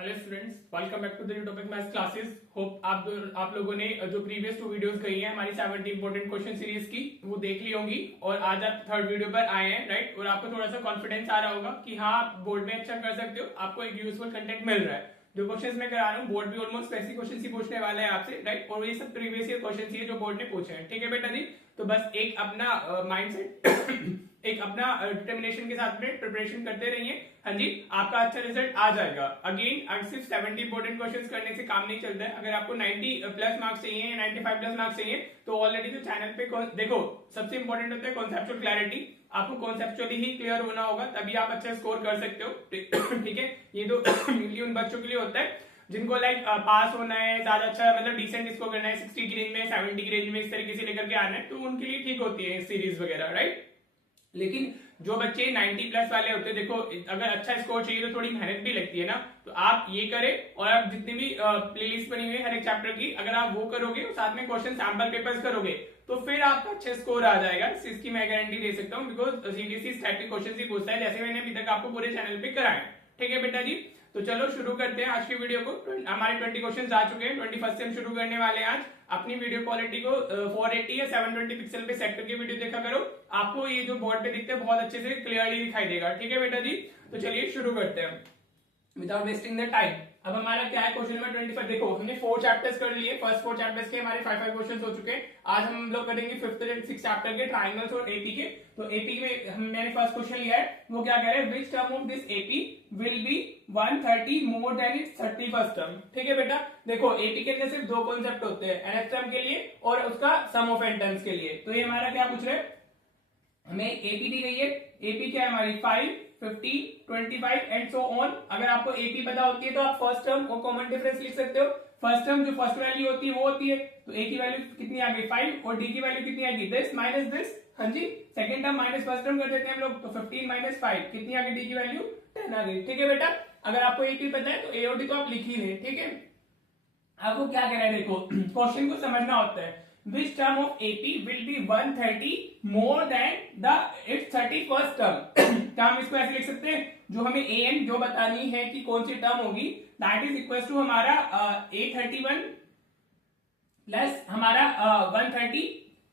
Hello students, welcome back to the new topic maths classes. Hope आप लोगों ने जो प्रीवियस 2 वीडियोस गई हैं हमारी 70 इंपॉर्टेंट क्वेश्चन सीरीज की, वो देख ली होंगी और आज आप थर्ड वीडियो पर आए हैं, राइट। और आपको थोड़ा सा कॉन्फिडेंस आ रहा होगा कि हाँ, आप बोर्ड में अच्छा कर सकते हो, आपको एक यूजफुल कंटेंट मिल रहा है। जो क्वेश्चंस मैं करा रहा हूँ, बोर्ड भी ऑलमोस्ट वैसी क्वेश्चन ही पूछने वाले हैं आपसे, राइट। और ये सब प्रीवियस ईयर क्वेश्चन ही है जो बोर्ड ने पूछे हैं, ठीक है बेटा जी। तो बस एक अपना माइंडसेट एक अपना डिटर्मिनेशन के साथ में प्रिपरेशन करते रहिए। हाँ जी, आपका अच्छा रिजल्ट आ जाएगा। अगेन, अगर सिर्फ 70 इंपोर्टेंट क्वेश्चंस करने से काम नहीं चलता है। अगर आपको 90 प्लस मार्क्स चाहिए या 95 प्लस मार्क्स चाहिए तो ऑलरेडी जो चैनल पे देखो, सबसे इंपॉर्टेंट होता है कॉन्सेप्चुअल क्लैरिटी। आपको कॉन्सेप्चुअली ही क्लियर होना होगा, तभी आप अच्छा स्कोर कर सकते हो। ठीक है, ये तो मेनली उन बच्चों के लिए होता है जिनको लाइक पास होना है, ज्यादा अच्छा मतलब डिसेंट स्कोर करना है, 60 की रेंज में, 70 की रेंज में, इस तरीके से लेकर के आना है, तो उनके लिए ठीक होती है सीरीज वगैरह, राइट। लेकिन जो बच्चे 90 प्लस वाले होते हैं, देखो अगर अच्छा स्कोर चाहिए तो थोड़ी मेहनत भी लगती है ना। तो आप ये करें, और आप जितनी भी प्लेलिस्ट बनी हुई है हर एक चैप्टर की, अगर आप वो करोगे और साथ में क्वेश्चन सैंपल पेपर्स करोगे तो फिर आपका अच्छा स्कोर आ जाएगा। इसकी मैं गारंटी दे सकता हूँ, बिकॉज सीबीएसई इस टाइप के क्वेश्चन ही पूछता है, जैसे मैंने अभी तक आपको पूरे चैनल पे कराए। ठीक है बेटा जी, तो चलो शुरू करते हैं आज की वीडियो को। हमारे 20 क्वेश्चन आ चुके हैं, 21st से हम शुरू करने वाले हैं आज। अपनी वीडियो क्वालिटी को 480 या 720 पिक्सल पे सेट करके वीडियो देखा करो, आपको ये जो बोर्ड पे दिखते हैं बहुत अच्छे से क्लियरली दिखाई देगा। ठीक है बेटा जी, तो चलिए शुरू करते हैं विदाउट वेस्टिंग द टाइम। अब हमारा क्या है, क्वेश्चन नंबर 25। देखो हमने 4 चैप्टर्स कर लिए, फर्स्ट 4 चैप्टर्स के हमारे 5 क्वेश्चंस हो चुके हैं। आज हम लोग करेंगे 5th एंड 6th चैप्टर के ट्रायंगल्स और एपी के। तो एपी में मैंने फर्स्ट क्वेश्चन लिया है, वो क्या कह रहे हैं, which term of this AP will be 130 more than it's 31st term. ठीक है बेटा, देखो एपी के अंदर सिर्फ 2 कॉन्सेप्ट होते हैं, nth टर्म के लिए और उसका सम ऑफ n टर्म्स के लिए। तो ये हमारा क्या पूछ रहे हैं, हमें एपी दी गई है। एपी क्या है हमारी 5, 50, 25 एंड सो ऑन। अगर आपको एपी पता होती है तो आप फर्स्ट टर्म और कॉमन डिफरेंस लिख सकते हो। फर्स्ट टर्म जो फर्स्ट वैल्यू होती है वो होती है, तो ए की वैल्यू कितनी आ गई 5, और डी की वैल्यू कितनी आएगी दिस माइनस दिस। हाँ जी, second term minus first term कर देते हैं हम लोग, तो 15 माइनस 5 कितनी आ गई, डी की वैल्यू 10 आ गई। ठीक है बेटा, अगर आपको एपी पता है तो ए और डी तो आप लिख ही ले। ठीक है, आपको क्या कहना है, देखो क्वेश्चन को समझना होता है। Which term of AP will be 130 more than the its 31st term? Term इसको ऐसे लिख सकते हैं, जो हमें an जो बतानी है कि कौन सी टर्म होगी, दैट इज इक्वल टू हमारा A31 प्लस हमारा 130।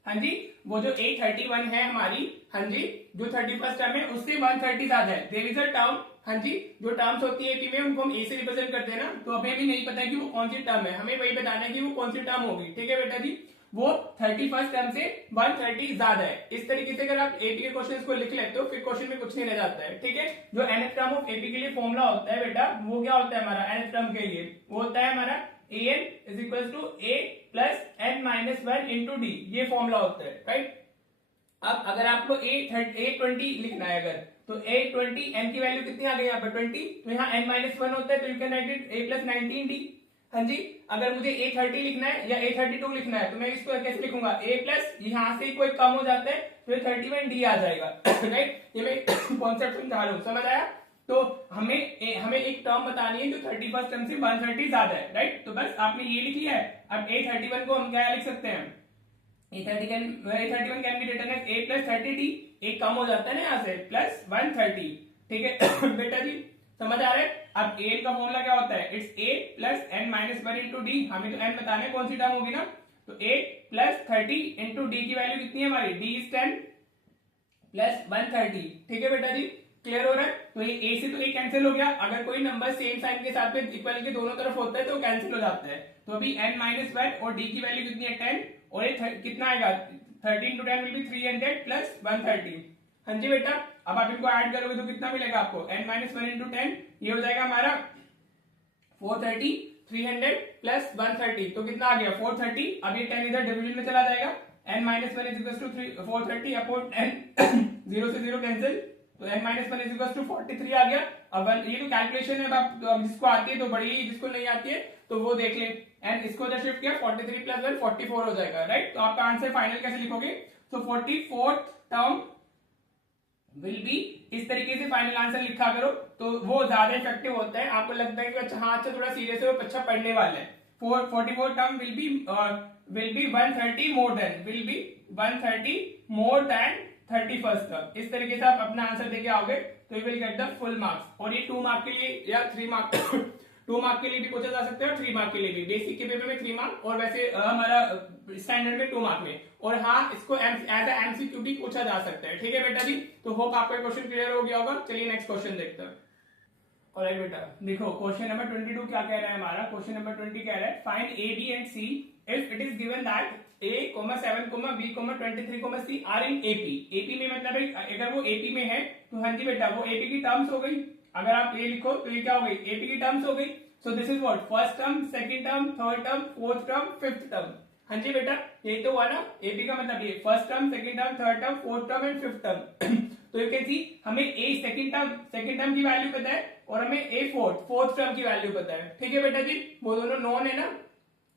हाँ जी, वो जो A31 है हमारी, हाँ जी, जो 31st टर्म है उससे 130 ज्यादा है। देयर इज अ टर्म, हाँ जी, जो टर्म्स होती है एपी में उनको हम ए से रिप्रेजेंट करते हैं ना, तो हमें भी नहीं पता है कि वो कौन सी टर्म है, हमें वही बताना है कि वो कौन सी टर्म होगी। ठीक है बेटा जी, वो 31st टर्म से 130 ज्यादा है। इस तरीके से अगर आप एपी के क्वेश्चंस को लिख लेते हो फिर क्वेश्चन में कुछ नहीं रह जाता है। ठीक है, जो nth टर्म ऑफ एपी के लिए फॉर्मूला होता है बेटा, वो क्या होता है हमारा nth टर्म के लिए, वो होता है हमारा an is equal to a plus n minus 1 into D, ये फॉर्मूला होता है, राइट। अब अगर आपको A20 लिखना है अगर, तो A20 n की वैल्यू कितनी आ गई यहाँ पर 20, तो यहाँ n माइनस 1 होता है, तो you can right it a plus 19d। हाँ जी, अगर मुझे A30 लिखना है या A32 लिखना है तो मैं इसको कैसे लिखूंगा, a प्लस यहाँ से कोई कम हो जाता है तो 31d आ जाएगा। राइट, ये मैं कॉन्सेप्ट समझा रहा हूँ, समझ आया। तो हमें एक टर्म बतानी है जो 31st टर्म से 130 ज्यादा है, राइट। तो बस आपने ये लिख लिया है। अब A31 को हम क्या लिख सकते हैं, A31 can be written as a plus 30d, एक कम हो जाता है ना यहाँ से, प्लस 130। ठीक है बेटा जी, समझ आ रहा है। अब a का फॉर्मूला क्या होता है, it's a plus n minus 1 into D. हमें तो n बताना है कौन सी टर्म होगी ना, तो a प्लस 30 इंटू डी की वैल्यू कितनी है हमारी, d इज 10 प्लस 130। ठीक है बेटा जी, क्लियर हो रहा है। तो ये a से तो a कैंसिल हो गया, अगर कोई नंबर सेम साइन के साथ में इक्वल के दोनों तरफ होता है तो कैंसिल हो जाता है। तो अभी n माइनस 1 और d की वैल्यू कितनी है 10, और ये कितना आएगा 13 टू 10 विल बी 300 प्लस 130। हाँ जी बेटा, अब आप इनको ऐड करोगे तो कितना मिलेगा आपको, n माइनस 1 इंटू 10, ये हो जाएगा हमारा 430, 300 प्लस 130, तो कितना आ गया 430। अब ये 10 इधर डिवीजन में चला जाएगा, n minus 1 is equal to 430 upon n, 0 से 0 कैंसिल, तो n minus 1 is equal to 43 आ गया। अब ये तो कैलकुलेशन है, अब जिसको आती है तो बड़ी, जिसको नहीं आती है तो वो देख ले। एंड इसको इधर शिफ्ट किया, 43 प्लस 1 44 हो जाएगा, राइट। तो आपका आंसर फाइनल कैसे लिखोगे, तो 44th टर्म विल बी, इस तरीके से फाइनल आंसर लिखा करो तो वो ज्यादा इफेक्टिव होता है। आपको लगता है कि अच्छा हाँ, अच्छा थोड़ा सीरियस है, वो अच्छा पढ़ने वाला है। 44 term will be 130 more than, will be 130 more than 31st term. इस तरीके से आप अपना आंसर देके आओगे तो you will get the full marks. और ये 2 मार्क के लिए या 3 मार्क 2 मार्क के लिए भी पूछा जा सकता है और 3 मार्क के लिए भी। बेसिक के पेपर में 3 मार्क और वैसे हमारा स्टैंडर्ड में 2 मार्क में, और हाँ इसको एज ए एमसीक्यू भी पूछा जा सकता है। ठीक है बेटा जी, तो होप आपका क्वेश्चन क्लियर हो गया होगा। चलिए नेक्स्ट क्वेश्चन देखते हैं। ऑलराइट बेटा, देखो क्वेश्चन नंबर 22 क्या कह रहा है हमारा। क्वेश्चन नंबर 20 कह रहा है find A B and C if it is given that a, 7, b, 23, c are in AP. AP में मतलब है अगर वो एपी में है तो हाँ जी बेटा वो एपी की टर्म्स हो गई। अगर आप ए लिखो तो ये क्या हो गई, एपी की टर्म्स हो गई। सो this is what, first term, second term, third term, fourth term, fifth term. हाँ जी बेटा यही तो हुआ ना, एपी का मतलब ये first term, second term, third term, fourth term and fifth term. तो यू कैन सी हमें ए सेकंड टर्म की वैल्यू पता है और हमें ए फोर्थ टर्म की वैल्यू पता है। ठीक है बेटा जी, वो दोनों नॉन है ना।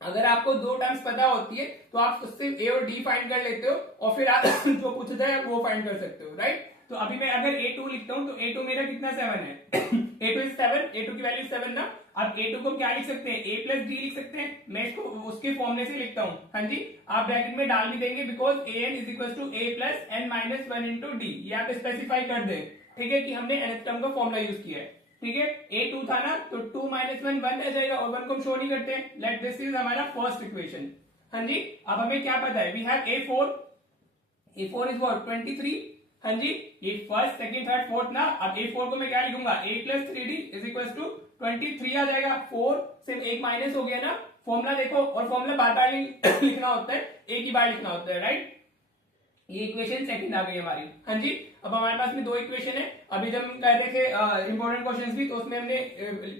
अगर आपको दो टर्म्स पता होती है तो आप उससे ए और डी फाइंड कर लेते हो और फिर आप जो पूछा जाए वो फाइंड कर सकते हो, राइट। तो अभी मैं अगर a2 लिखता हूं तो a2 मेरा कितना 7 है। a2 इज 7, a2 की वैल्यू 7 ना। अब a2 को क्या लिख सकते हैं, a प्लस डी लिख सकते हैं। मैं इसको उसके फॉर्मूले से लिखता हूँ। हाँ जी, आप ब्रैकेट में डाल भी देंगे because an is equal to a plus n minus 1 into D. ये आप स्पेसिफाई कर दें, ठीक है, कि हमने nth टर्म का फॉर्मूला यूज किया है। ठीक है, a2 था ना तो 2 माइनस 1 1 रह जाएगा और 1 को हम शो नहीं करते। लेट दिस इज हमारा फर्स्ट इक्वेशन। हाँ जी, अब हमें क्या पता है, we have a4 is what 23। हाँ जी, ये फर्स्ट सेकंड थर्ड फोर्थ ना। अब a4 को मैं क्या लिखूंगा, a plus 3d is equal to 23 आ जाएगा। 4 से एक माइनस हो गया ना। फॉर्मूला देखो, और फॉर्मूला बार बार लिखना होता है, एक ही बार लिखना होता है, राइट। ये इक्वेशन सेकंड आ गई हमारी। हाँ जी, अब हमारे पास में दो इक्वेशन है। अभी जब हम कर रहे थे इंपॉर्टेंट क्वेश्चंस भी तो उसमें हमने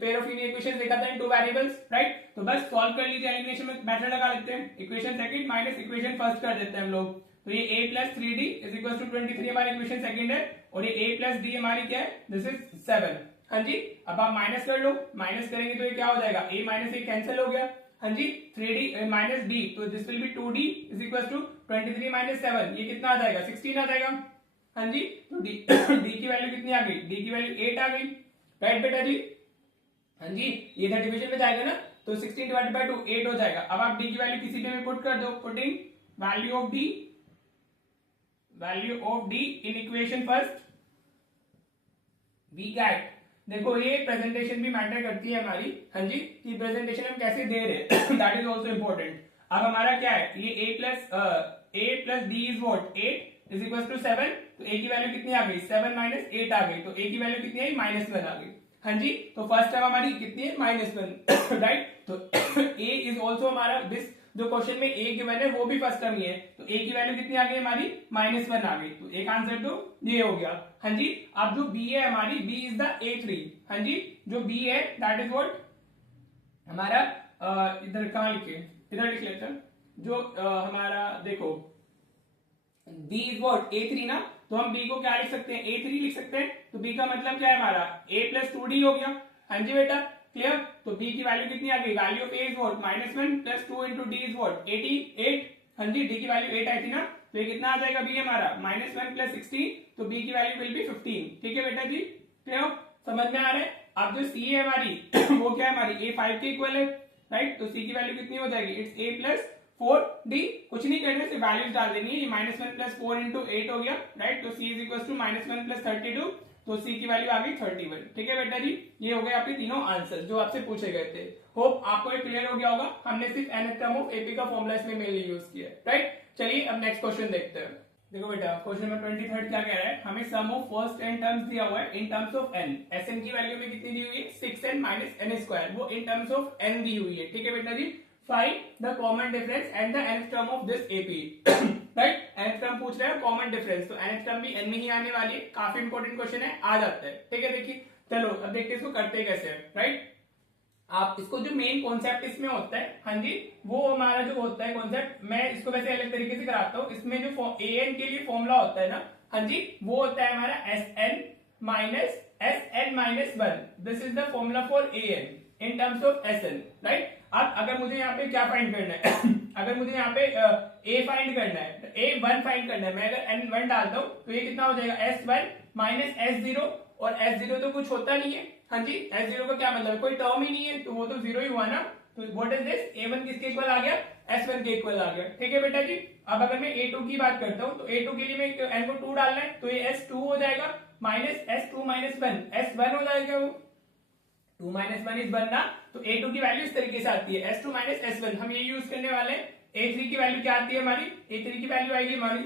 पेयर ऑफ लीनियर इक्वेशन देखा था इन टू वेरिएबल्स, राइट। तो बस सॉल्व कर लीजिए, एलिमिनेशन में मेथड लगा लेते हैं। Equation second minus equation first कर देते हैं हम लोग। तो ये a plus 3d is equal to 23 हमारी इक्वेशन सेकंड है और ये a प्लस d हमारी क्या है, दिस इज 7। हाँ जी, अब आप माइनस कर लो, माइनस करेंगे तो ये क्या हो जाएगा, a माइनस a कैंसिल हो गया। हाँ जी, 3d माइनस d तो this will be 2d is equal to 23 minus 7, ये कितना आ जाएगा 16 आ जाएगा। हाँ जी, तो d की वैल्यू कितनी आ गई, d की वैल्यू 8 आ गई, राइट बेटा जी। हाँ जी, ये इधर डिवीजन में जाएगा ना तो 16 डिवाइडेड बाय 2 8 हो जाएगा। अब आप d की वैल्यू किसी पे भी पुट कर दो, putting value of d in equation first we get. देखो ये प्रेजेंटेशन भी मैटर करती है हमारी। हाँ जी, कि प्रेजेंटेशन हम कैसे दे रहे हैं दैट इज ऑल्सो इम्पोर्टेंट। अब हमारा क्या है, ये a plus d is what 8 is equal to 7। तो a की वैल्यू कितनी आ गई, 7 माइनस 8 आ गई। तो a की वैल्यू कितनी आई, -1 आ गई। हाँ जी, तो फर्स्ट टर्म हमारी कितनी है, -1, राइट। तो a इज ऑल्सो हमारा दिस, जो क्वेश्चन में a गिवन है वो भी फर्स्ट टर्म ही है। तो a की वैल्यू कितनी आ गई हमारी, -1 आ गई। तो एक आंसर तो ये हो गया। हाँ जी, अब जो b है हमारी, b इज द a3। हाँ जी, जो b है दैट इज व्हाट हमारा इधर कहाँ लिखे, इधर लिख लेते हैं। जो हमारा देखो b इज व्हाट a3 ना, तो हम b को क्या लिख सकते हैं, a3 लिख सकते हैं। तो b का मतलब क्या है हमारा, a प्लस 2d हो गया। हाँ जी बेटा, क्लियर। तो b की वैल्यू कितनी आ गई, value of a is what -1 plus 2 into d is what 88। हाँ जी, d की वैल्यू 8 आई थी ना, तो ये कितना आ जाएगा b हमारा -1 प्लस 16। तो b की वैल्यू विल बी 15। ठीक है बेटा जी, क्लियर, समझ में आ रहा है। अब जो c है हमारी वो क्या है हमारी, a 5 के इक्वल है, राइट। तो c की वैल्यू कितनी हो जाएगी, इट्स a प्लस 4d। कुछ नहीं करने से वैल्यूज डाल देनी है। ये -1 प्लस 4 इंटू 8 हो गया, राइट। तो c is equal to -1 plus 32। तो c की वैल्यू आ गई 31। ठीक है बेटा जी, ये हो गए आपके तीनों आंसर जो आपसे पूछे गए थे। होप आपको ये क्लियर हो गया होगा। हमने सिर्फ nth टर्म ऑफ एपी का फॉर्मूला इसमें मेनली यूज किया है, राइट। चलिए अब नेक्स्ट क्वेश्चन देखते हैं। देखो बेटा, क्वेश्चन नंबर 23 क्या कह रहा है, हमें सम ऑफ फर्स्ट n टर्म्स दिया हुआ है इन टर्म्स ऑफ n। Sn की वैल्यू में कितनी दी हुई है, 6n माइनस n स्क्वायर, वो इन टर्म्स ऑफ n दी हुई है। ठीक है बेटा जी, find the common difference and the nth term of this AP, right. nth term पूछ रहा है, कॉमन डिफरेंस, तो nth टर्म भी n में ही आने वाली है। काफी इंपॉर्टेंट क्वेश्चन है, आ जाता है। ठीक है, देखिए चलो अब देखते हैं इसको करते कैसे है, राइट। आप इसको जो मेन कॉन्सेप्ट इसमें होता है, हाँ जी, वो हमारा जो होता है कॉन्सेप्ट, मैं इसको वैसे अलग तरीके से कराता हूँ। इसमें जो an के लिए फॉर्मूला होता है ना, हाँ जी, वो होता है हमारा Sn minus 1। This is the formula for an in terms of Sn, right. अब अगर मुझे यहाँ पे क्या फाइंड करना है अगर मुझे यहाँ पे a फाइंड करना है, a1 फाइंड करना है, मैं अगर n1 डालता हूँ तो ये कितना हो जाएगा, S1 माइनस S0। और S0 तो कुछ होता नहीं है। हाँ जी, S0 का क्या मतलब, कोई टर्म ही नहीं है, तो वो तो जीरो ही हुआ ना। तो व्हाट इज दिस, a1 किसके इक्वल आ गया, S1 के इक्वल आ गया। ठीक है बेटा जी, अब अगर मैं a2 की बात करता हूँ तो a2 के लिए मैं n को 2 डालना है, तो ये S2 हो जाएगा माइनस S2 माइनस 1 S1 हो जाएगा वो। 2 माइनस 1 इज 1 ना, तो a2 की वैल्यू इस तरीके से आती है s2 माइनस s1, हम ये यूज करने वाले हैं। a3 की वैल्यू क्या आती है हमारी, a3 की वैल्यू आएगी हमारी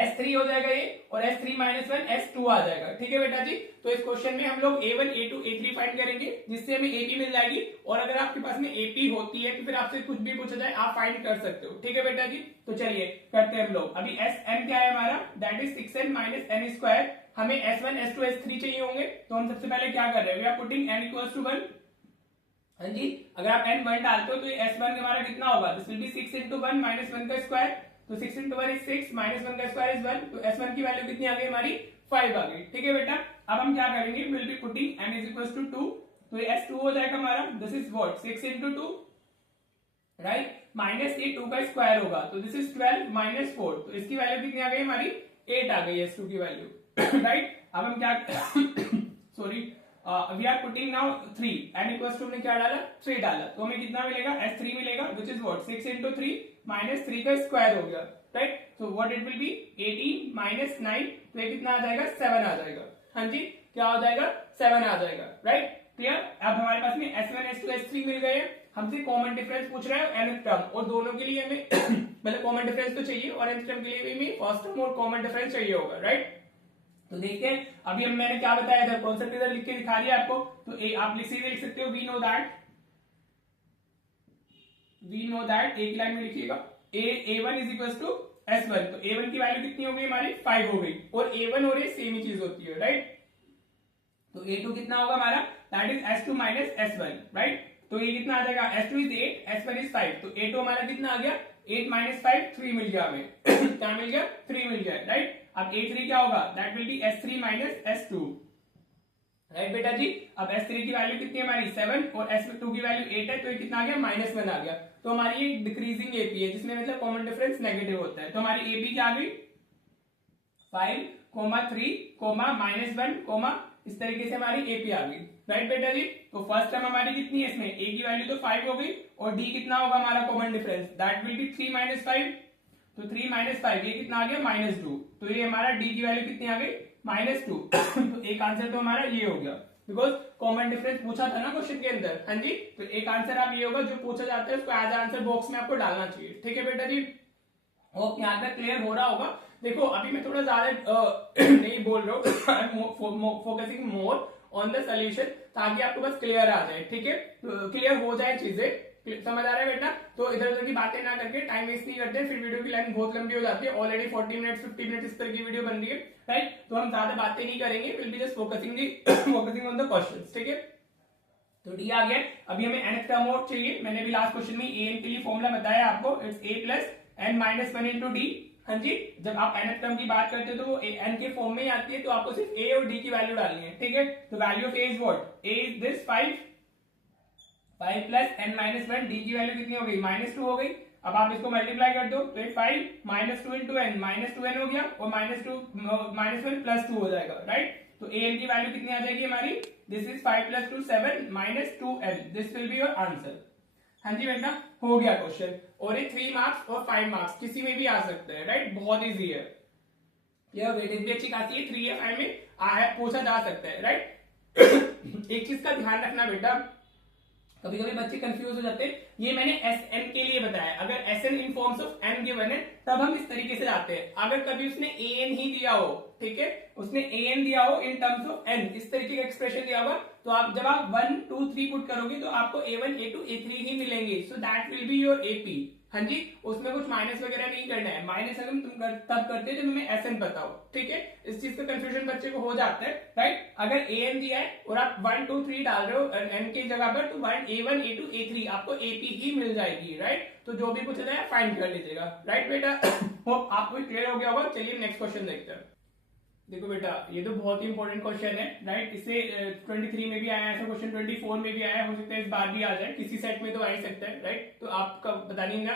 S3 हो जाएगा ये, और S3 माइनस 1 S2 आ जाएगा। ठीक है बेटा जी, तो इस क्वेश्चन में हम लोग A1 A2 A3 फाइंड करेंगे, जिससे हमें AP मिल जाएगी। और अगर आपके पास में AP होती है तो फिर आपसे कुछ भी पूछा जाए आप फाइंड कर सकते हो। ठीक है बेटा जी, तो चलिए करते हैं हम लोग। अभी Sn क्या है हमारा, that is 6n minus n square. हमें S1 S2 S3 चाहिए होंगे, तो हम सबसे पहले क्या कर रहे हैं, we are putting n equals to 1। हाँ जी, अगर आप n 1 डालते हो तो S1 हमारा कितना होगा, this will B 6 into 1 minus 1 का स्क्वायर, तो 6 into 1 is 6 माइनस 1 का स्क्वायर इज 1, तो S1 की वैल्यू कितनी आ गई हमारी, 5 आ गई। ठीक है बेटा, अब हम क्या करेंगे, will be putting n is equals to 2, तो ये S2 हो जाएगा हमारा, this is what 6 into 2 right, minus ये 2 का स्क्वायर होगा, तो दिस इज 12 माइनस 4, तो इसकी वैल्यू कितनी आ गई हमारी, 8 आ गई S2 की वैल्यू राइट। अब हम क्या sorry we are putting now 3, n equals to हमने क्या डाला, 3 डाला, तो हमें कितना मिलेगा, S3 मिलेगा, which is what 6 into 3 minus 3 का स्क्वायर हो गया राइट, तो what it will be 18 minus 9, तो ये कितना आ जाएगा, 7 आ जाएगा। हाँ जी, क्या हो जाएगा, 7 आ जाएगा राइट, क्लियर। अब हमारे पास में S1 S2 S3 मिल गए, हमसे कॉमन डिफरेंस पूछ रहा है nth टर्म, और दोनों के लिए हमें मतलब कॉमन डिफरेंस तो चाहिए, और nth टर्म के लिए भी हमें फर्स्ट टर्म और कॉमन डिफरेंस चाहिए होगा राइट। तो देखते हैं, अभी हम मैंने क्या बताया था, कॉन्सेप्ट इधर लिख के दिखा दिया आपको, तो आप सीधे लिख सकते हो, वी नो दैट एक लाइन में लिखिएगा, a1 is equal to S1, तो a1 की वैल्यू कितनी हो गई हमारी, 5 हो गई, और a1 और a सेम ही चीज होती है राइट, तो a2 कितना होगा हमारा, that is S2 minus S1 right, तो ये कितना आ जाएगा, S2 इज 8 S1 इज 5, तो a2 हमारा कितना आ गया, 8 माइनस 5 3 मिल गया हमें क्या मिल गया, 3 मिल गया राइट। अब a3 क्या होगा, that will B S3 minus S2 right बेटा जी। अब S3 की वैल्यू कितनी है हमारी 7, और S2 की वैल्यू 8 है, तो ये कितना आ गया, माइनस 1 आ गया, तो हमारी ये डिक्रीजिंग एपी है, जिसमें मतलब कॉमन डिफरेंस नेगेटिव होता है, तो हमारी एपी क्या आ गई 5, 3, माइनस 1, इस तरीके से हमारी एपी आ गई राइट बेटा जी। तो फर्स्ट टर्म हमारी कितनी है इसमें, ए की वैल्यू तो 5 हो गई, और डी कितना होगा हमारा common difference, that will B 3 minus 5, तो 3 माइनस 5 ये कितना आ गया, -2, तो ये हमारा डी की वैल्यू कितनी आ गई, -2 तो एक आंसर तो हमारा ये हो गया, बिकॉज कॉमन डिफरेंस पूछा था ना क्वेश्चन के अंदर। हाँ जी, तो एक आंसर आप ये होगा, जो पूछा जाता है उसको एज आंसर बॉक्स में आपको डालना चाहिए। ठीक है बेटा जी, होप यहाँ तक क्लियर हो रहा होगा। देखो अभी मैं थोड़ा ज्यादा नहीं बोल रहा हूँ, focusing more on the solution, ताकि आपको बस क्लियर आ जाए। ठीक है, क्लियर हो जाए चीजें, समझ आ रहा है बेटा। तो इधर उधर की बातें ना करके टाइम वेस्ट नहीं करते, फिर वीडियो की लेंथ बहुत लंबी हो जाती है। ऑलरेडी 40 मिनट 50 मिनट इस तरह की वीडियो बन रही है राइट, तो हम ज्यादा बातें नहीं करेंगे, will be just focusing on the questions. ठीक है, तो डी आ गया। अभी हमें nth टर्म और चाहिए, मैंने भी लास्ट क्वेश्चन में an के लिए फॉर्मूला बताया आपको, it's a plus n minus 1 into D. हाँ जी, जब आप nth टर्म की बात करते हो तो वो n के फॉर्म में ही आती है, तो आपको सिर्फ a और d की वैल्यू डालनी है। ठीक है, तो value of a is what, a is this 5 plus n minus 1, D की वैल्यू कितनी हो गई, -2 हो गई। अब आप इसको मल्टीप्लाई कर दो, तो 5 -2 इंटू n, -2n हो गया, और -1 प्लस 2 हो जाएगा राइट। तो an की वैल्यू कितनी आ जाएगी हमारी, this is 5 plus 2 7 -2n, this will be your answer. हाँ जी बेटा, हो गया क्वेश्चन, और ये 3 मार्क्स और 5 मार्क्स किसी में भी आ सकते हैं राइट, बहुत इजी है, यह वेटेज भी अच्छी खासी है, 3 या 5 में पूछा जा सकता है राइट। एक चीज का ध्यान रखना बेटा, कभी कभी बच्चे कंफ्यूज हो जाते हैं, ये मैंने Sn के लिए बताया, अगर Sn in forms of n given है तब हम इस तरीके से जाते हैं। अगर कभी उसने an ही दिया हो, ठीक है, उसने an दिया हो इन टर्म्स ऑफ n, इस तरीके का एक्सप्रेशन दिया होगा, तो आप जब आप 1 2 3 पुट करोगे तो आपको a1 a2 a3 ही मिलेंगे, so that will be your AP। हाँ जी, उसमें कुछ माइनस वगैरह नहीं करना है, माइनस अगर तुम तब करते हो जब हमें Sn पता हो। ठीक है, इस चीज का कंफ्यूजन बच्चे को हो जाता है राइट। अगर an दिया है और आप 1 2 3 डाल रहे हो n की जगह पर, तो a1 a2 a3 आपको AP ही मिल जाएगी राइट। तो जो भी पूछा जाए फाइंड कर लीजिएगा राइट बेटा। होप आपको क्लियर हो गया होगा। चलिए नेक्स्ट क्वेश्चन देखते हैं। देखो बेटा, ये तो बहुत ही इंपॉर्टेंट क्वेश्चन है राइट, इससे 23 में भी आया है ऐसा क्वेश्चन, 24 में भी आया, हो सकता है इस बार भी आ जाए, किसी सेट में तो आ ही सकता है राइट। तो आपका पता नहीं ना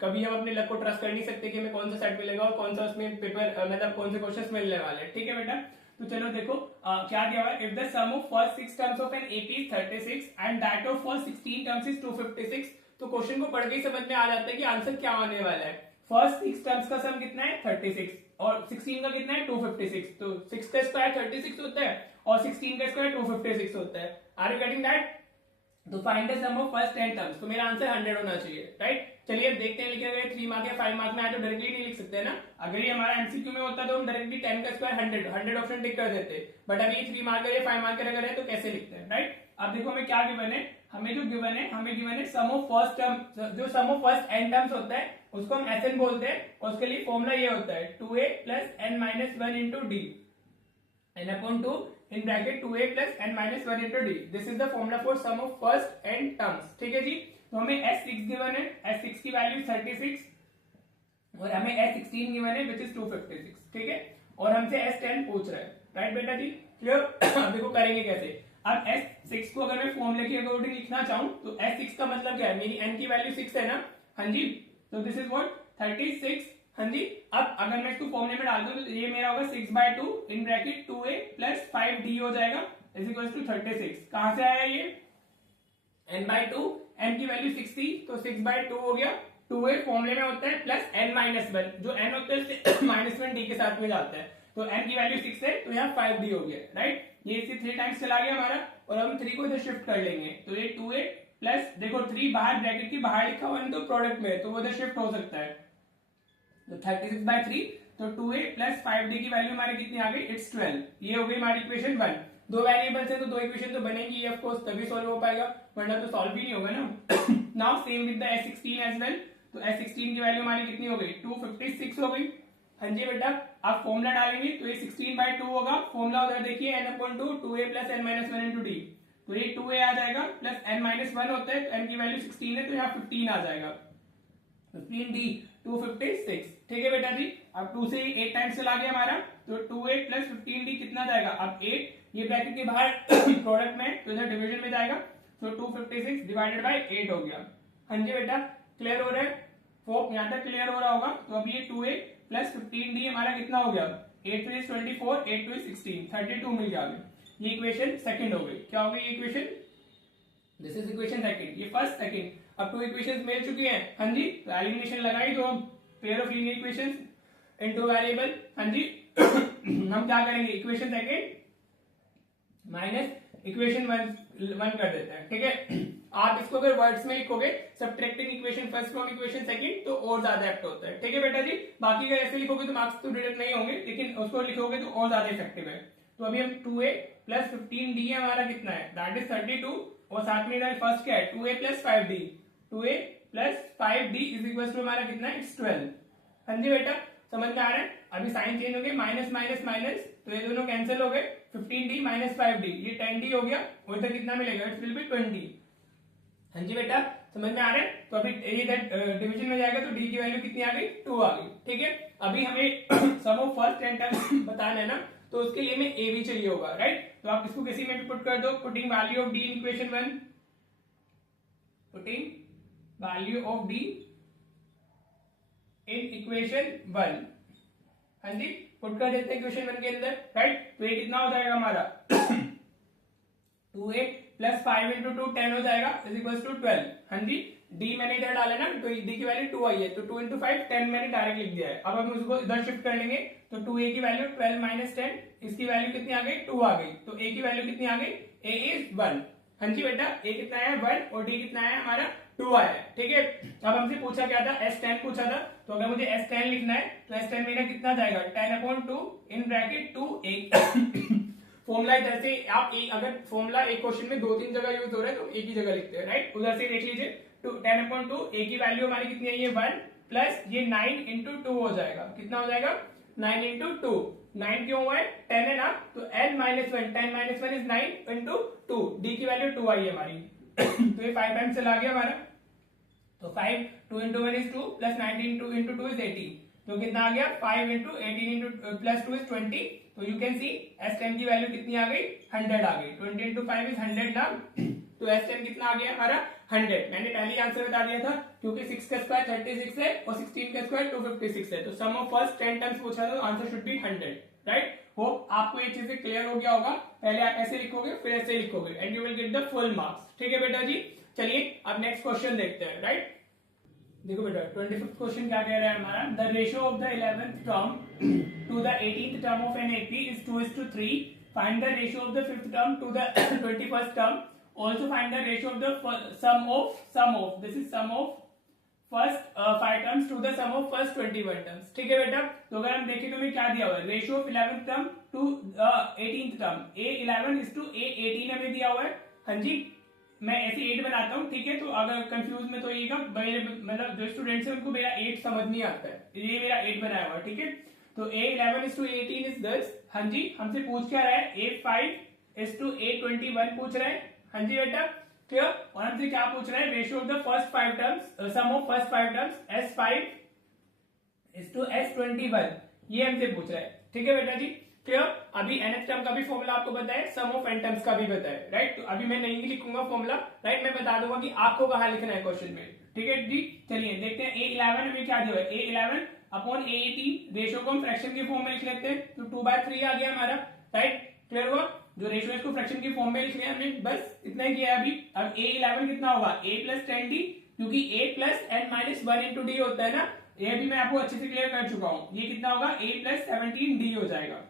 कभी हम अपने लक को ट्रस्ट कर नहीं सकते कि हमें कौन सा सेट मिलेगा और कौन सा उसमें पेपर मतलब कौन से क्वेश्चन मिलने वाले हैं। ठीक है बेटा, तो चलो देखो क्या दिया हुआ है, if the sum of first 6 terms of an AP is 36 and that of first 16 terms is 256। तो क्वेश्चन को पढ़ के ही समझ में आ जाता है कि आंसर क्या आने वाला है। फर्स्ट 6 टर्म्स का सम कितना है 36 और 16 का कितना है 256, तो 6 का स्क्वायर 36 होता है और 16 का स्क्वायर 256 होता है। Are you getting that? तो find the sum of first 10 terms, तो मेरा आंसर 100 होना चाहिए, राइट। चलिए अब देखते हैं, लिखे गए 3 मार्क या 5 मार्क में आए तो डायरेक्टली नहीं लिख सकते ना। अगर ये हमारा एमसीक्यू में होता तो हम डायरेक्टली 10 का स्क्वायर 100 ऑप्शन टिक कर देते, बट अभी 3 मार्क या 5 मार्क अगर है तो कैसे लिखते हैं, राइट। अब देखो हमें क्या गिवन है, हमें जो गिवन है, हमें गिवन है सम ऑफ फर्स्ट टर्म, जो सम ऑफ फर्स्ट n टर्म्स होता है उसको हम एसएन बोलते हैं, और उसके लिए फॉर्मूला ये होता है 2a plus n minus 1 into D n upon 2 in bracket 2a plus n minus 1 into d. This is the formula for sum of first n terms. ठीक है जी। तो हमें S6 गिवन है, S6 की वैल्यू 36 और हमें S16 गिवन है which is 256, ठीक है। और हमसे S10 पूछ रहा है, राइट बेटा जी, क्लियर। अब देखो करेंगे कैसे। अब S6 को अगर मैं फॉर्मूले के अकॉर्डिंग लिखना चाहूं तो S6 का मतलब क्या है, मेरी n की वैल्यू 6 है ना, हाँ जी। तो दिस इज व्हाट 36, हाँ जी। अब अगर मैं इसको फॉर्मूले में डाल दूं तो ये मेरा होगा 6/2 in bracket 2a plus 5d हो जाएगा इज इक्वल टू 36। कहां से आया ये, n/2, n की वैल्यू 6 थी तो 6/2 हो गया। 2a फॉर्मूले में होता है प्लस n माइनस 1, जो n होता है -1 d के साथ में जाता है, तो n की वैल्यू 6 है तो यहाँ 5d हो गया, राइट। ये इसे 3 टाइम्स चला गया हमारा, और हम 3 को इधर शिफ्ट कर लेंगे तो ये 2a प्लस, देखो 3 बाहर ब्रैकेट की बाहर लिखा हुआ है तो प्रोडक्ट में, तो वो इधर शिफ्ट हो सकता है, तो 36/3, तो 2a प्लस 5d की वैल्यू हमारी कितनी आ गई, इट्स 12। ये हो गई हमारी इक्वेशन 1। दो वेरिएबल्स है तो दो इक्वेशन तो बनेगी ऑफ कोर्स, तभी सॉल्व हो पाएगा, वरना तो सॉल्व भी नहीं होगा ना। Now same with the S16 as well, तो S16 की वैल्यू हमारी कितनी हो गई, 256 हो गई, हाँ जी बेटा। आप फॉर्मूला डालेंगे तो ये 16/2 होगा, फॉर्मूला उधर देखिए n/2 2a plus n minus 1 into D, तो ये 2a आ जाएगा प्लस n माइनस 1 होता है, तो n की वैल्यू 16 है तो यहाँ 15 आ जाएगा, 15d 256, ठीक है बेटा जी। अब 2 से 8 टाइम्स चला गया हमारा, तो 2a प्लस 15d कितना जाएगा, अब 8 ये ब्रैकेट के बाहर प्रोडक्ट में तो इधर डिवीजन में जाएगा, तो 256 डिवाइडेड बाय 8 हो गया, हाँ जी बेटा। क्लियर हो रहा है, यहाँ तक क्लियर हो रहा होगा। तो अब ये 2a प्लस 15d हमारा कितना हो गया, 8 2 24, 8 2 16, 32 मिल गया। ये इक्वेशन सेकंड हो गई, क्या हो गई ये equation, this is equation second, ये फर्स्ट सेकंड। अब 2 इक्वेशंस मिल चुकी हैं, हाँ जी। तो एलिमिनेशन लगाई, तो pair of linear equations into variable, हाँ जी। हम क्या करेंगे, इक्वेशन सेकंड माइनस इक्वेशन 1 कर देते हैं, ठीक है। आप इसको अगर वर्ड्स में लिखोगे subtracting equation first from equation second, तो और ज्यादा एप्ट होता है, ठीक है बेटा जी। बाकी अगर ऐसे लिखोगे तो मार्क्स तो डिडक्ट नहीं होंगे, लेकिन उसको लिखोगे तो और ज्यादा इफेक्टिव है। तो अभी हम 2a प्लस 15d हमारा कितना है, दैट इज 32, और साथ में इधर फर्स्ट क्या है 2a plus 5d, 2a plus 5d is equal to हमारा कितना है, इट्स 12, हाँ जी बेटा। समझ में आ रहा है, अभी साइन चेंज हो गए, माइनस माइनस माइनस, तो ये दोनों कैंसिल हो गए, 15d माइनस 5d, ये 10d हो गया, और इधर कितना मिलेगा, इट विल बी 20, हाँ जी बेटा। समझ में आ रहा है, तो अभी इधर डिवीजन में जाएगा तो d की वैल्यू कितनी आ गई, 2 आ गई, ठीक है। अभी हमें सम ऑफ फर्स्ट 10 टर्म्स बताना है ना, तो उसके लिए हमें a भी चाहिए होगा, राइट। तो आप इसको किसी में भी पुट कर दो, putting value of d in equation 1, putting value of d in equation 1, हाँ जी, पुट कर देते हैं इक्वेशन 1 के अंदर, राइट। तो ये कितना हो जाएगा हमारा 2a प्लस 5 इंटू 2 10 हो जाएगा इज इक्वल टू 12, हाँ जी। d मैंने इधर डाला ना, तो d की वैल्यू 2 आई है, तो 2 इंटू 5 10 मैंने डायरेक्ट लिख दिया है। अब हम उसको इधर शिफ्ट कर लेंगे, तो 2a की वैल्यू 12 माइनस 10, इसकी वैल्यू कितनी आ गई, 2 आ गई, तो a की वैल्यू कितनी आ गई, a इज 1, हाँ जी बेटा। a कितना आया 1, और d कितना आया हमारा 2 आया, ठीक है। अब हमसे पूछा क्या था, S10 पूछा था, तो अगर मुझे S10 लिखना है तो S10 मेरा कितना जाएगा, 10/2 इन ब्रैकेट 2 a फॉर्मूला इधर से आप अगर फॉर्मूला एक क्वेश्चन में 2-3 जगह यूज हो रहा है तो एक ही जगह लिखते हैं, राइट। उधर से देख लीजिए, 10/2 a की वैल्यू हमारी कितनी है, ये 1 प्लस ये 9 इंटू 2 हो जाएगा, कितना हो जाएगा 9 इंटू 2, 9 क्यों हुआ है 10 है ना, तो n minus 1, 10 minus 1 is 9 into 2, d की वैल्यू 2 आई है हमारी। तो ये 5 टाइम्स चला गया हमारा, तो 5 2 into 1 is 2 plus 19 into 2 is 18, तो कितना आ गया 5 इंटू 18 इंटू प्लस 2 इज 20, तो यू कैन सी S10 की वैल्यू कितनी आ गई 100 आ गई, 20 इंटू 5 इज 100 ना, तो S10 कितना आ गया हमारा 100। मैंने पहले आंसर बता दिया था, क्योंकि 6 का स्क्वायर 36 है और 16 का स्क्वायर 256 है, तो सम ऑफ फर्स्ट 10 टर्म्स पूछा था, answer should be 100, right. Hope आपको ये चीजें क्लियर हो गया होगा। पहले आप ऐसे लिखोगे फिर ऐसे लिखोगे and you will get the full marks, ठीक है बेटा जी। चलिए अब नेक्स्ट क्वेश्चन देखते हैं, राइट। देखो बेटा 25th क्वेश्चन क्या कह रहा है हमारा, the ratio of the 11th term to the 18th term of an AP is 2:3, find the ratio of the fifth term to the 21st term, also find the ratio of the sum of this is sum of first 5 terms to the sum of first 21 terms. ठीक है बेटा, तो अगर हम देखें तो हमें क्या दिया हुआ है, ratio of 11th term to 18th term, A11 is to A18 हमें दिया हुआ है। हाँ जी, मैं ऐसे 8 बनाता हूँ, ठीक है, तो अगर कंफ्यूज में तो ये मतलब जो स्टूडेंट्स है उनको मेरा 8 समझ नहीं आता है, ये मेरा 8 बनाया हुआ है। ठीक है, तो A11 is to A18 is 10। हाँ जी, हमसे पूछ क्या रहा है, A5 is to A21 पूछ रहा है। हाँ जी बेटा, क्लियर। और हमसे क्या पूछ रहा है, ratio of the first 5 terms, sum of first 5 terms S5 is to S21, ये हमसे पूछ रहा है। ठीक है बेटा जी, क्लियर। अभी nth टर्म का भी फॉर्मूला आपको पता है, सम ऑफ n टर्म्स का भी पता है, राइट। तो अभी मैं नहीं लिखूंगा फॉर्मूला, राइट, मैं बता दूंगा कि आपको कहां लिखना है क्वेश्चन में। ठीक है जी, चलिए देखते हैं। A11 हमें क्या दिया है, A11 अपॉन A18, रेशियो को हम फ्रैक्शन के फॉर्म में लिख लेते हैं, तो 2/3 आ गया हमारा, राइट, क्लियर हुआ। जो रेशियो है इसको फ्रैक्शन के फॉर्म में लिख लिया हमने, बस इतना ही किया है अभी। अब A11 कितना होगा, A plus 10D, क्योंकि A plus n minus 1 into D होता है ना, ये भी मैं आपको अच्छे से क्लियर कर चुका हूं। ये कितना होगा, A plus 17D हो जाएगा।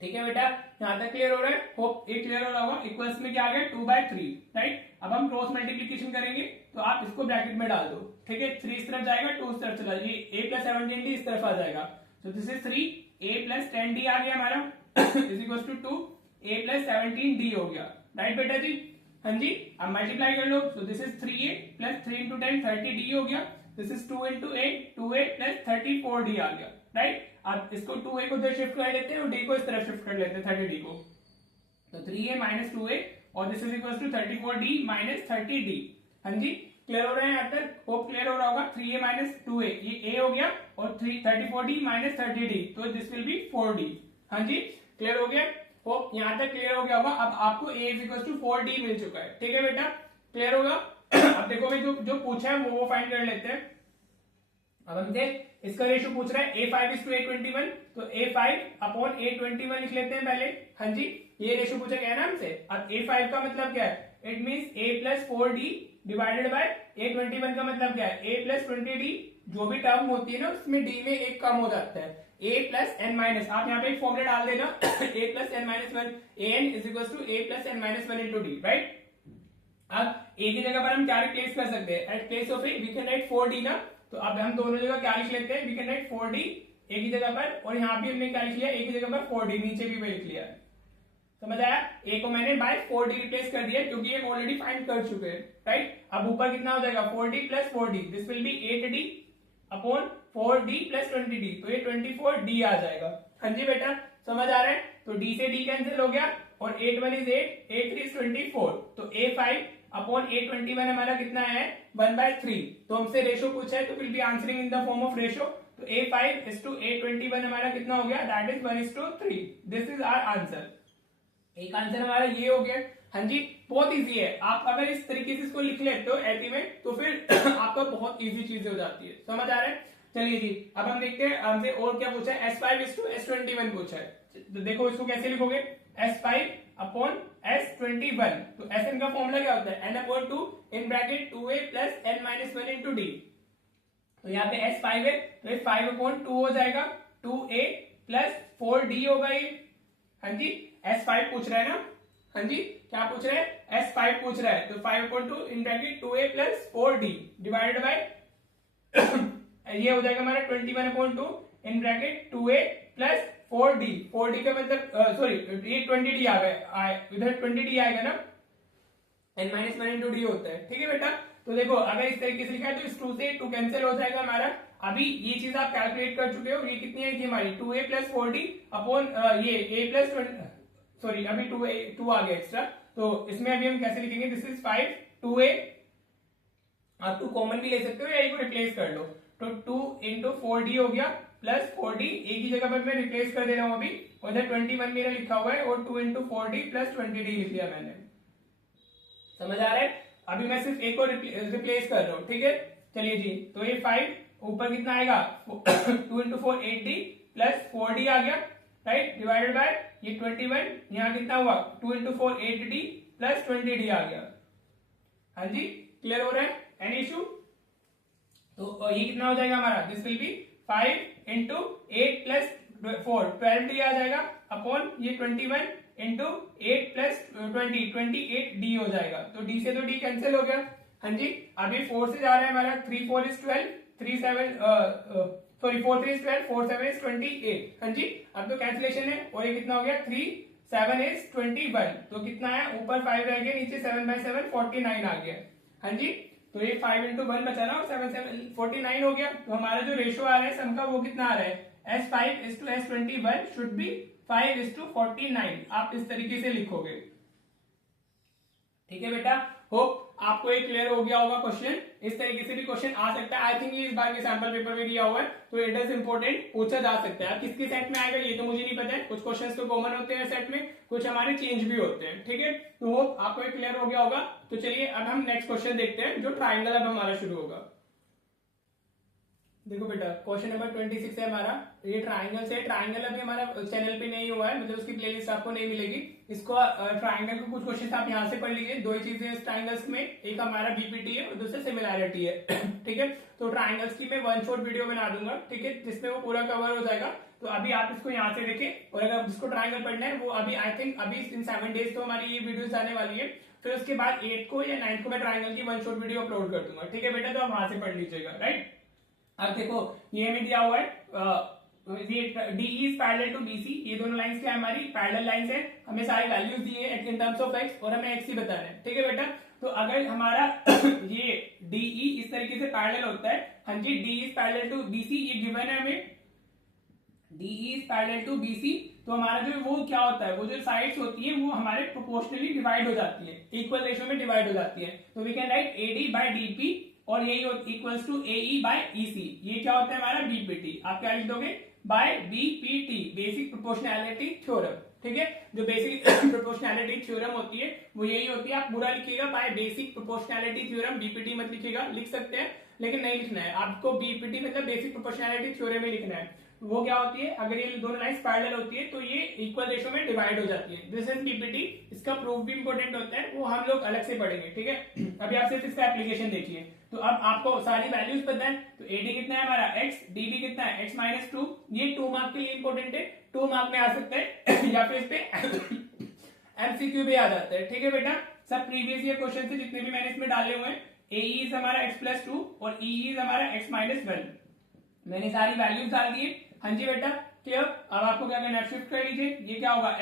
ठीक है बेटा, यहां तक क्लियर हो रहा है, होप ये क्लियर हो रहा होगा। इक्वल्स में क्या आ गया, 2/3, राइट। अब हम क्रॉस मल्टीप्लीकेशन करेंगे, तो आप इसको ब्रैकेट में डाल दो। ठीक है, 3 इस तरफ जाएगा, 2 इस तरफ चला जाएगा, A plus 17D इस तरफ आ जाएगा, तो this is 3, A plus 10D आ गया हमारा is equals to 2, A plus 17D हो गया, राइट बेटा जी। हाँ जी, अब मल्टीप्लाई कर लो, so this is 3A plus 3 into 10 30D हो गया, this is 2 into 8 2A plus 34D आ गया, राइट। अब इसको 2A को इधर शिफ्ट कर लेते हैं और D को इस तरफ शिफ्ट कर लेते हैं 30D को, तो 3A माइनस 2A और this is equal to 34D minus 30D। हाँ जी, क्लियर हो रहा है यहाँ तक, होप क्लियर हो रहा होगा। 3A माइनस 2A, ये A हो गया, और 34D माइनस 30D, तो दिस विल बी 4D। हाँ जी, क्लियर हो गया, होप यहाँ तक क्लियर हो गया होगा। अब आपको A is equal to 4D मिल चुका है। ठीक है बेटा, क्लियर होगा। अब देखो भाई, जो पूछा है वो फाइंड कर लेते हैं। अब हम देख, इसका रेशियो पूछ रहा है A5 is to A21, तो A5 अपॉन A21 लिख लेते हैं पहले। हाँ जी, ये रेशियो पूछा गया है ना हमसे। अब A5 का मतलब क्या है, it means A plus 4D divided by A21 का मतलब क्या है, A प्लस 20D। जो भी टर्म होती है ना उसमें D में एक कम हो जाता है, A प्लस n माइनस, आप यहाँ पे एक फॉर्मूला डाल देना A plus n minus 1, AN is equal to A plus n minus 1 into D, right. अब A की जगह पर हम क्या रिप्लेस कर सकते हैं, at place of A we can write 4D ना, तो अब हम दोनों जगह क्या लिख लेते हैं, we can write 4D A की जगह पर, और यहाँ भी हमने क्या लिख लिया, A की जगह पर 4D, नीचे भी वही लिख लिया। समझ आया, A को मैंने बाय 4D रिप्लेस कर दिया क्योंकि हम ऑलरेडी फाइंड कर चुके हैं, राइट। अब ऊपर कितना हो जाएगा, 4D plus 4D, this will B 8D upon 4D plus 20D, तो ये 24D आ जाएगा। हाँ जी बेटा, समझ आ रहा है, तो D से D कैंसिल हो गया, और 8 1 इज 8, 8 3 इज 24, तो A5 अपॉन A21 हमारा कितना है, 1/3। तो हमसे रेशियो पूछा है, तो will be answering in the form of ratio, तो A5 is to A21 हमारा कितना हो गया, that is 1:3। This is our answer. एक आंसर हमारा ये हो गया। हाँ जी, बहुत इजी है, आप अगर इस तरीके से इसको लिख लेते हो ऐसे में, तो फिर आपका बहुत इजी चीज हो जाती है। समझ आ रहा है, चलिए जी, अब हम देखते हैं हमसे और क्या पूछा है। S5 is to S21 पूछा है, तो देखो इसको कैसे लिखोगे, S5 अपॉन S21, तो Sn का फॉर्मूला क्या होता है, n upon 2 in bracket 2A plus n minus 1 into D। तो यहाँ पे S5 है, तो ये 5 अपॉन 2 हो जाएगा, 2A प्लस 4D होगा ये। हाँ जी, S5 पूछ रहा है ना, हाँ जी, क्या पूछ रहा है, S5 पूछ रहा है, तो 5 upon 2 in bracket 2A plus 4D divided by ये हो जाएगा हमारा 21 upon 2 in bracket 2A plus 4D। 4D का मतलब सॉरी, ये 20D आ गया, इधर 20D आएगा ना, n माइनस 1 इंटू D होता है। ठीक है बेटा, तो देखो अगर इस तरीके से लिखा है तो इस 2 से 2 कैंसिल हो जाएगा हमारा। अभी ये चीज आप कैलकुलेट कर चुके हो, ये कितनी आई थी हमारी, 2A प्लस 4D अपॉन ये A प्लस सॉरी, अभी 2 आ गया एक्स्ट्रा, तो इसमें अभी हम कैसे लिखेंगे, दिस इज 5 2A, आप 2 कॉमन भी ले सकते हो या एक को रिप्लेस कर लो, तो 2 इंटू 4D हो गया प्लस 4D, A की जगह पर मैं रिप्लेस कर दे रहा हूं अभी, और इधर 21 मेरा लिखा हुआ है, और 2 इंटू 4D प्लस 20D लिख लिया मैंने। समझ आ रहा है, अभी मैं सिर्फ एक को रिप्लेस कर रहा हूँ। ठीक है, चलिए जी, तो ये 5 ऊपर कितना आएगा 2 इंटू 4 8D प्लस 4D आ गया, राइट, डिवाइडेड बाय ये 21, यहाँ कितना हुआ 2 इंटू 4 8D प्लस 20D आ गया। हाँ जी, क्लियर हो रहा है, एनी इशू, तो ये कितना हो जाएगा हमारा, this will B 5 into 8 plus 4 12D आ जाएगा अपॉन ये 21 इंटू 8 प्लस 20, 28D हो जाएगा। तो D से तो D कैंसिल हो गया। हाँ जी, अभी 4 से जा रहा है हमारा, 3 4 is 12, 3 7 सॉरी 4 3 is 12, 4 7 is 28। हाँ जी, अब तो कैंसिलेशन है और ये कितना हो गया, 3 7 is 21। तो कितना है, ऊपर 5 रह गया, नीचे 7 by 7 49 आ गया। हाँ जी, तो ये 5 into 1 बचा ना और 7 7 49 हो गया। तो हमारा जो रेशो आ रहा है सम का वो कितना आ रहा है, S5:S21 शुड बी 5:49। आप इस तरीके से लिखोगे। ठीक है बेटा, होप आपको ये क्लियर हो गया होगा। क्वेश्चन इस तरीके से भी क्वेश्चन आ सकता है। आई थिंक ये इस बार के सैंपल पेपर में दिया हुआ है, तो इट इज इंपॉर्टेंट, पूछा जा सकता है। अब किसके सेट में आएगा ये तो मुझे नहीं पता है, कुछ क्वेश्चंस तो कॉमन होते हैं सेट में, कुछ हमारे चेंज भी होते हैं। ठीक है, तो होप आपको ये क्लियर हो गया होगा। तो चलिए अब हम नेक्स्ट क्वेश्चन देखते हैं, जो ट्राइंगल अब हमारा शुरू होगा। देखो बेटा, क्वेश्चन नंबर 26 है हमारा, ये ट्राइंगल से। ट्राइंगल अभी हमारा चैनल पे नहीं हुआ है, मतलब उसकी प्लेलिस्ट आपको नहीं मिलेगी। इसको ट्राइंगल को कुछ क्वेश्चन आप यहाँ से पढ़ लीजिए। दो ही चीजें इस ट्राइंगल्स में, एक हमारा बीपीटी है और दूसरा सिमिलैरिटी है। ठीक है, तो ट्राइंगल्स की मैं वन शॉट वीडियो बना दूंगा, ठीक है, जिसमें वो पूरा कवर हो जाएगा। तो अभी आप इसको यहाँ से देखें, और अगर जिसको ट्राइंगल पढ़ना है वो अभी आई थिंक अभी इन 7 डेज तो हमारी ये वीडियोस आने वाली है। फिर उसके बाद 8 को या 9 को मैं ट्राइंगल की वन शॉट वीडियो अपलोड कर दूंगा। ठीक है बेटा, तो आप वहां से पढ़ लीजिएगा। राइट, अब देखो ये हमें दिया हुआ है ये DE is parallel to BC, ये दोनों लाइंस क्या है, हमारी पैरेलल लाइंस है। हमें सारी वैल्यूज दी है इन टर्म्स ऑफ x और हमें x ही बताना है। ठीक है बेटा, तो अगर हमारा ये DE इस तरीके से पैरेलल होता है, हाँ जी, DE is parallel to BC, ये गिवन है हमें, DE is parallel to BC, तो हमारा जो वो क्या होता है, वो जो साइड्स होती है वो हमारे प्रोपोर्शनली डिवाइड हो जाती है, इक्वल रेशियो में डिवाइड हो जाती है। तो we can write AD by DP और यही equals to AE by EC। ये क्या होता है हमारा बीपीटी। आप क्या लिख दोगे, by BPT, basic proportionality theorem. ठीक है, जो बेसिक प्रोपोर्शनैलिटी थ्योरम होती है वो यही होती है। आप पूरा लिखिएगा by basic proportionality theorem, BPT मत लिखिएगा, लिख सकते हैं लेकिन नहीं लिखना है आपको। बीपीटी मतलब बेसिक प्रोपोर्शनैलिटी थ्योरम में लिखना है। वो क्या होती है, अगर ये दोनों लाइंस पैरेलल होती है तो ये इक्वल रेशियो में डिवाइड हो जाती है। This is BPT. इसका प्रूफ भी इंपॉर्टेंट होता है, वो हम लोग अलग से पढ़ेंगे। ठीक है, अभी आप सिर्फ इसका एप्लीकेशन देखिए। तो अब आपको सारी वैल्यूज पता है, तो AD कितना है हमारा x, DB कितना है x-2। ये 2 मार्क के लिए इंपॉर्टेंट है, 2 मार्क में आ सकता है या फिर इस पे MCQ भी आ जाता है। ठीक है बेटा, सब प्रीवियस ईयर क्वेश्चन से जितने भी मैंने इसमें डाले हुए हैं। AE हमारा x+2 और EE हमारा x-1। मैंने सारी वैल्यूज डाल दी है। हाँ जी बेटा, क्लियर। अब आपको क्या करना है, शिफ्ट कर लीजिए। ये क्या होगा,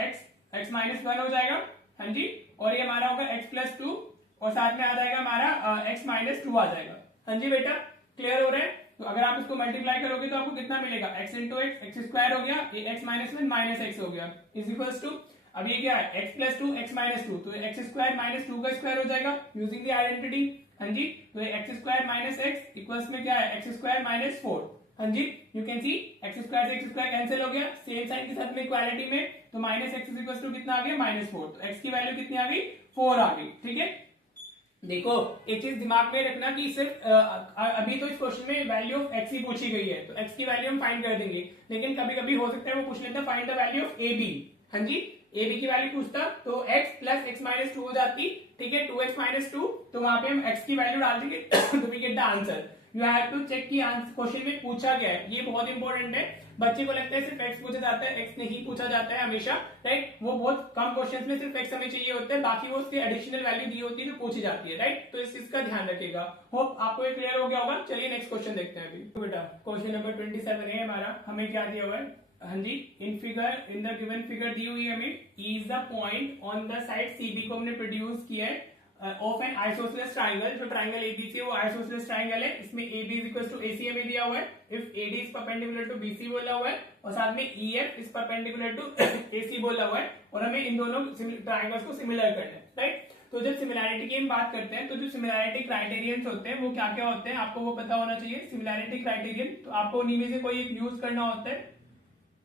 x-1 हो जाएगा। हाँ जी, और ये हमारा होगा x+2 और साथ में आ जाएगा हमारा x-2 आ जाएगा। हाँ जी बेटा, क्लियर हो रहा है। तो अगर आप इसको मल्टीप्लाई करोगे तो आपको कितना मिलेगा, x into x² हो गया, ये x-1 माइनस x हो गया, इज इक्वल्स टू, अब ये क्या है, x+2 x-2, तो x² माइनस 2 का स्क्वायर हो जाएगा यूजिंग द आइडेंटिटी। हाँ जी, तो x² माइनस x इक्वल्स में क्या है, x² माइनस 4। हाँ जी, यू कैन सी x² से x² कैंसिल हो गया, सेम साइन के साथ में इक्वालिटी में, तो माइनस x इक्वल्स टू कितना आ गया, -4। तो x की वैल्यू कितनी आ गई, 4 आ गई। ठीक है, देखो एक चीज दिमाग में रखना कि सिर्फ अभी तो इस क्वेश्चन में वैल्यू ऑफ x ही पूछी गई है, तो x की वैल्यू हम फाइंड कर देंगे। लेकिन कभी कभी हो सकता है वो पूछ लेता find the value of AB। हाँ जी, AB की वैल्यू पूछता तो x प्लस x-2 हो जाती। ठीक है, 2x-2, तो वहां पे हम x की वैल्यू डाल देंगे तो we get the answer. You have to check कि क्वेश्चन में पूछा गया है, ये बहुत इंपॉर्टेंट है। बच्चे को लगता है सिर्फ x पूछा जाता है, x नहीं पूछा जाता है हमेशा। राइट, वो बहुत कम क्वेश्चंस में सिर्फ x हमें चाहिए होता है, बाकी वो उसकी एडिशनल वैल्यू दी होती है तो पूछी जाती है। राइट, तो इस चीज का ध्यान रखिएगा। होप आपको ये क्लियर हो गया होगा। चलिए नेक्स्ट क्वेश्चन देखते हैं अभी। तो बेटा क्वेश्चन नंबर 27 है हमारा, हमें क्या दिया हुआ है, हाँ जी, इन द गिवन फिगर दी हुई है हमें, E is the point on the side CB को हमने प्रोड्यूस किया है ऑफ एन आइसोसेलेस ट्राइंगल। जो ट्राइंगल ABC है वो आइसोसेलेस ट्राइंगल है। इसमें AB is equals to AC हमें दिया हुआ है, if AD is perpendicular to BC बोला हुआ है, और साथ में EF is perpendicular to AC बोला हुआ है, और हमें इन दोनों ट्राइंगल्स को सिमिलर करना है। राइट, तो जब सिमिलैरिटी की हम बात करते हैं तो जो सिमिलैरिटी क्राइटेरियंस होते हैं वो क्या क्या होते हैं, आपको वो पता होना चाहिए। सिमिलैरिटी क्राइटेरियन, तो आपको उन्हीं में से कोई एक यूज करना होता है।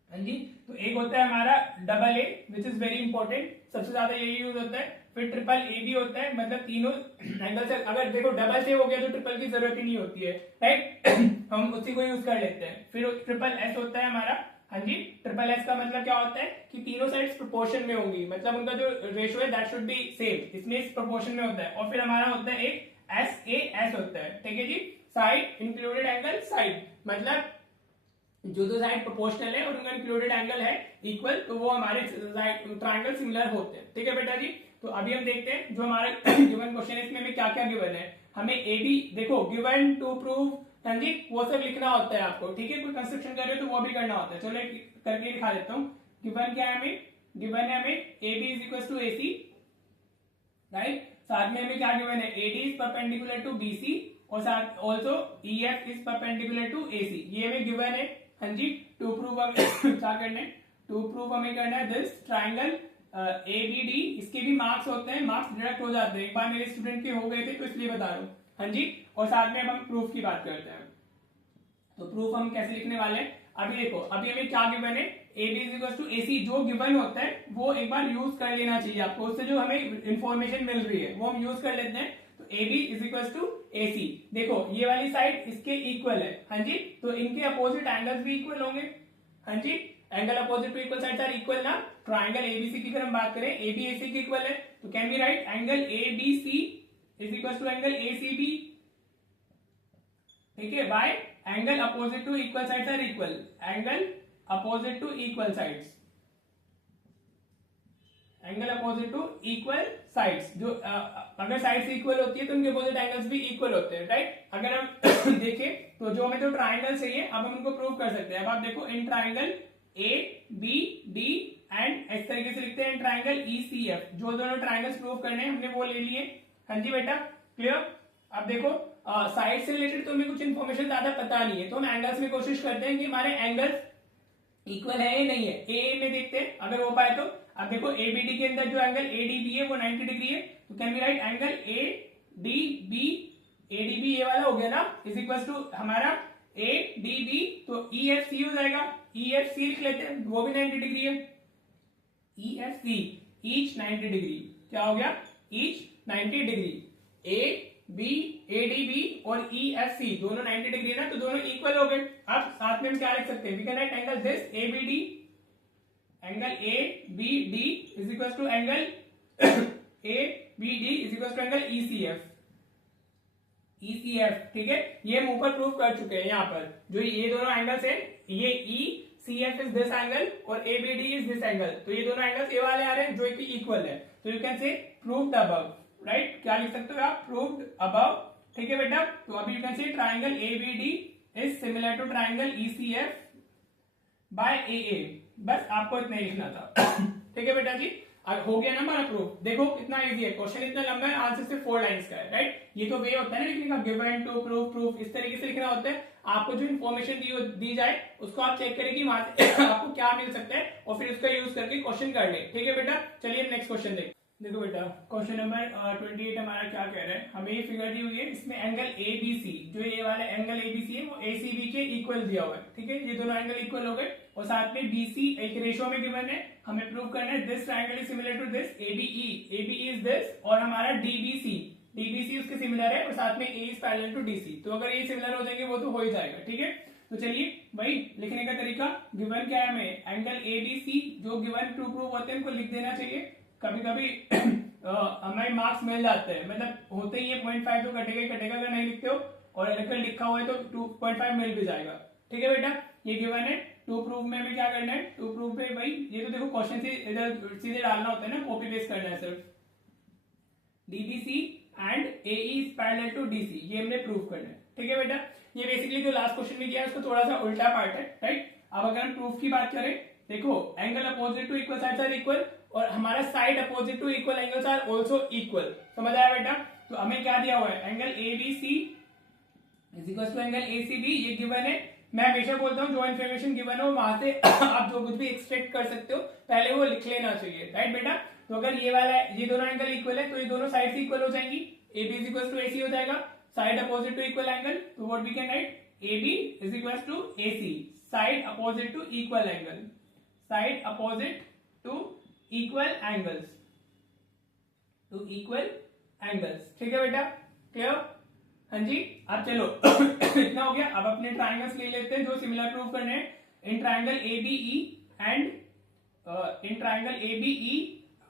हाँ जी, तो एक होता है हमारा AA which is very important, सबसे ज्यादा यही यूज होता है। फिर AB होता है, मतलब तीनों एंगल से, अगर देखो डबल से हो गया तो ट्रिपल की जरूरत ही नहीं होती है। राइट, हम उसी को यूज कर लेते हैं। फिर SSS होता है हमारा। हाँ जी, SSS का मतलब क्या होता है कि तीनों साइड्स प्रोपोर्शन में होंगी, मतलब उनका जो रेशियो है दैट शुड बी सेम, इसमें इस प्रोपोर्शन में होता है। और फिर हमारा होता है एक SAS होता है। ठीक है जी, साइड इंक्लूडेड एंगल साइड, मतलब जो दो साइड प्रोपोर्शनल है और उनका इंक्लूडेड एंगल है इक्वल, तो वो हमारे ट्राइंगल सिमिलर होते हैं। ठीक है बेटा जी, तो अभी हम देखते हैं जो हमारा गिवन क्वेश्चन है इसमें हमें क्या क्या गिवन है। हमें ए बी देखो गिवन टू प्रूव, हाँ जी वो सब लिखना होता है आपको। ठीक है, कोई कंस्ट्रक्शन कर रहे हो तो वो भी करना होता है। चलो करके दिखा देता हूँ। गिवन क्या है हमें, गिवन है हमें A B is equal to A C, right. साथ में हमें क्या गिवन है, A D is perpendicular to B C और साथ also E F is perpendicular to A C, ये हमें गिवन है। हाँ जी, टू प्रूव हमें क्या करना है, टू प्रूव हमें करना है this triangle A B D. इसके भी मार्क्स होते हैं, मार्क्स डायरेक्ट हो जाते हैं, एक बार मेरे स्टूडेंट के हो गए थे तो इसलिए बता रहा हूँ। हाँ जी, और साथ में अब हम प्रूफ की बात करते हैं। तो प्रूफ हम कैसे लिखने वाले हैं, अभी देखो अभी हमें क्या गिवन है, A B is equal to A C. जो गिवन होता है वो एक बार यूज कर लेना चाहिए आपको, उससे जो हमें इंफॉर्मेशन मिल रही है वो हम यूज कर लेते हैं। तो A B is equal to A C, देखो ये वाली साइड इसके इक्वल है। हाँ जी, तो इनके अपोजिट एंगल्स भी इक्वल होंगे। हाँ जी, angle opposite to equal sides are equal ना। ट्राइंगल एबीसी की अगर हम बात करें, ए बी ए सी के इक्वल है, तो can be write angle A B C is equal to angle A C B. ठीक है, by angle opposite to equal sides are equal, angle opposite to equal sides, angle opposite to equal sides. जो अगर sides equal होती है तो उनके opposite angles भी equal होते हैं, राइट। अगर हम देखें तो जो हमें जो ट्राइंगल चाहिए अब हम उनको प्रूव कर सकते हैं। अब आप देखो in triangle A B D and इस तरीके से लिखते हैं ट्राइंगल ई सी एफ। जो दोनों ट्राइंगल्स प्रूव करने हैं हमने वो ले लिए। हाँ जी बेटा, क्लियर। अब देखो साइड से रिलेटेड तो हमें कुछ इन्फॉर्मेशन ज्यादा पता नहीं है, तो हम एंगल्स में कोशिश करते हैं कि हमारे एंगल्स इक्वल है या नहीं है। ए में देखते हैं अगर हो पाए तो। अब देखो ए बी डी के अंदर जो एंगल ए डी बी है वो 90 डिग्री है, तो can be write angle A D B, A D B ये वाला हो गया ना, इज इक्वल टू हमारा ए डी बी, तो ई एफ सी हो जाएगा। ई एफ सी लिख लेते हैं, वो भी 90 डिग्री है। E F C each 90 degree, क्या हो गया, each 90 degree. A B A D B और ई एफ सी दोनों 90 डिग्री है ना, तो दोनों इक्वल हो गए। अब साथ में हम क्या लिख सकते हैं, we can write angle this A B D, angle A B D is equal to angle A B D is equal to angle E C F, E C F. ठीक है, ये हम ऊपर प्रूव कर चुके हैं। यहाँ पर जो ये दोनों एंगल्स है, ये E C F is this angle और A B D is this angle, तो ये दोनों एंगल्स ए वाले आ रहे हैं जो कि इक्वल है। तो यू कैन से प्रूव्ड अबव, राइट। क्या लिख सकते हो आप, प्रूव्ड अबव। ठीक है बेटा, तो अभी you can say triangle A B D is similar to triangle E C F by A A. बस आपको इतना ही लिखना था। ठीक है बेटा जी, हो गया ना हमारा प्रूफ। देखो कितना इजी है, क्वेश्चन इतना लंबा है, आंसर सिर्फ 4 लाइंस का है, राइट। ये तो वे होता है ना लिखने का, गिवन टू प्रूफ, प्रूफ इस तरीके से लिखना होता है। आपको जो इन्फॉर्मेशन दी जाए उसको आप चेक करें कि वहां से आपको क्या मिल सकता है और फिर उसका यूज करके क्वेश्चन कर ले। ठीक है बेटा, चलिए हम नेक्स्ट क्वेश्चन देखते। देखो बेटा क्वेश्चन नंबर 28 हमारा क्या कह रहा है, हमें ये फिगर दी हुई है, इसमें एंगल ए बी सी, जो ये वाला एंगल ए बी सी है वो ए सी बी के इक्वल दिया हुआ है। ठीक है, ये दोनों एंगल इक्वल हो गए और साथ में बी सी एक रेशियो में गिवन है। हमें प्रूव करना है this triangle is similar to this A B is this, और हमारा डी बी सी उसके सिमिलर है और साथ में A is parallel to D C. तो अगर ये सिमिलर हो जाएंगे वो तो हो ही जाएगा। ठीक है, तो चलिए भाई लिखने का तरीका, गिवन क्या है हमें, एंगल ए बी सी। जो गिवन टू प्रूव होते हैं उनको लिख देना चाहिए। कभी कभी हमें मार्क्स मिल जाते हैं, मतलब होते ही है 0.5 तो कटेगा ही कटेगा अगर नहीं लिखते हो, और अगर लिखा हुआ है तो 2.5 मिल भी जाएगा। ठीक है बेटा, ये गिवन है। टू प्रूफ में हमें क्या करना है, टू प्रूफ पे भाई ये तो देखो क्वेश्चन से इधर सीधे डालना होता है ना, कॉपी पेस्ट करना है सिर्फ। DBC and A is parallel to DC, ये हमने प्रूफ करना है। ठीक है बेटा, ये बेसिकली जो लास्ट क्वेश्चन में किया है उसको थोड़ा सा उल्टा पार्ट है, राइट। अब अगर हम प्रूफ की बात करें, देखो angle opposite to equal sides are equal और हमारा side opposite to equal angles are also equal. समझ आया बेटा, तो हमें क्या दिया हुआ है, angle A B C is equal to angle A C B, ये गिवन है। मैं हमेशा बोलता हूँ जो इन्फॉर्मेशन गिवन हो वहां से आप जो कुछ भी एक्सट्रैक्ट कर सकते हो पहले वो लिख लेना चाहिए, राइट बेटा। तो अगर ये वाला ये दोनों एंगल इक्वल है तो ये दोनों साइड इक्वल हो जाएंगी, A B is equal to A C हो जाएगा, side opposite to equal angle, तो what we can write, A B is equal to A C, side opposite to equal angle, side opposite to equal angles, two equal angles. ठीक है बेटा, clear. हाँ जी, अब चलो इतना हो गया। अब अपने ट्राइंगल्स ले लेते हैं जो सिमिलर प्रूव करने हैं। In triangle A B E and in triangle A B E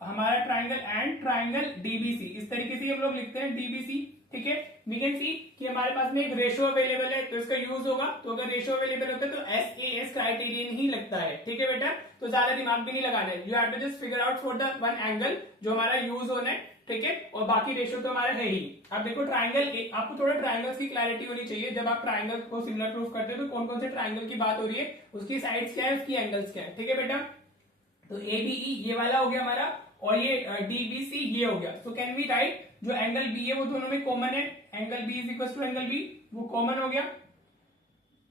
हमारा ट्राइंगल एंड ट्राइंगल डीबीसी, इस तरीके से हम लोग लिखते हैं डीबीसी। ठीक है। वी कैन सी कि हमारे पास में एक रेशियो अवेलेबल है तो इसका यूज होगा, तो अगर रेशियो अवेलेबल होता है तो SAS क्राइटेरियन ही लगता है, ठीक है बेटा। तो ज्यादा दिमाग भी नहीं लगाना है, you have to just figure out for the one angle जो हमारा यूज होना है, ठीक है। और बाकी रेशियो तो हमारा है ही। अब देखो ट्राइंगल, आपको थोड़ा ट्राइंगल्स की क्लैरिटी होनी चाहिए जब आप ट्राइंगल को सिमिलर प्रूफ करते हो तो कौन कौन से ट्राइंगल की बात हो रही है, उसकी साइड्स क्या है, उसकी एंगल्स क्या है, ठीक है बेटा। तो ABE ये वाला हो गया हमारा, और ये DBC ये हो गया। सो कैन वी राइट जो एंगल बी है वो दोनों में कॉमन है, angle B is equal to angle B, वो कॉमन हो गया।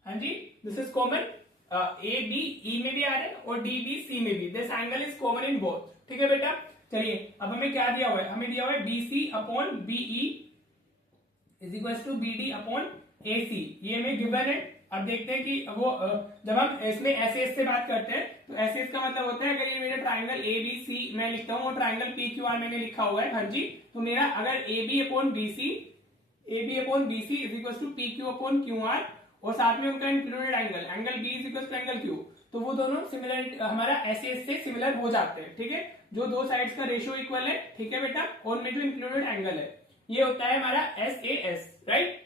हाँ जी, दिस इज कॉमन। ABE में भी आ रहा है और DBC में भी, this angle is common in both, ठीक है बेटा। चलिए अब हमें क्या दिया हुआ है, हमें दिया हुआ है BC upon BE is equal to BD upon AC, ये हमें गिवन है। अब देखते हैं कि वो जब हम इसमें SAS से बात करते हैं तो SAS का मतलब होता है, अगर ये मेरा ट्राइंगल ABC मैं लिखता हूँ और ट्राइंगल PQR मैंने लिखा हुआ है, हाँ जी, तो मेरा अगर AB upon BC is equal to PQ upon QR और साथ में उनका included angle B is equal to angle Q, तो वो दोनों सिमिलर हमारा SAS से सिमिलर हो जाते हैं, ठीक है। जो दो साइड्स का रेशियो इक्वल है, ठीक है बेटा, और में जो इंक्लूडेड एंगल है ये होता है हमारा SAS, राइट।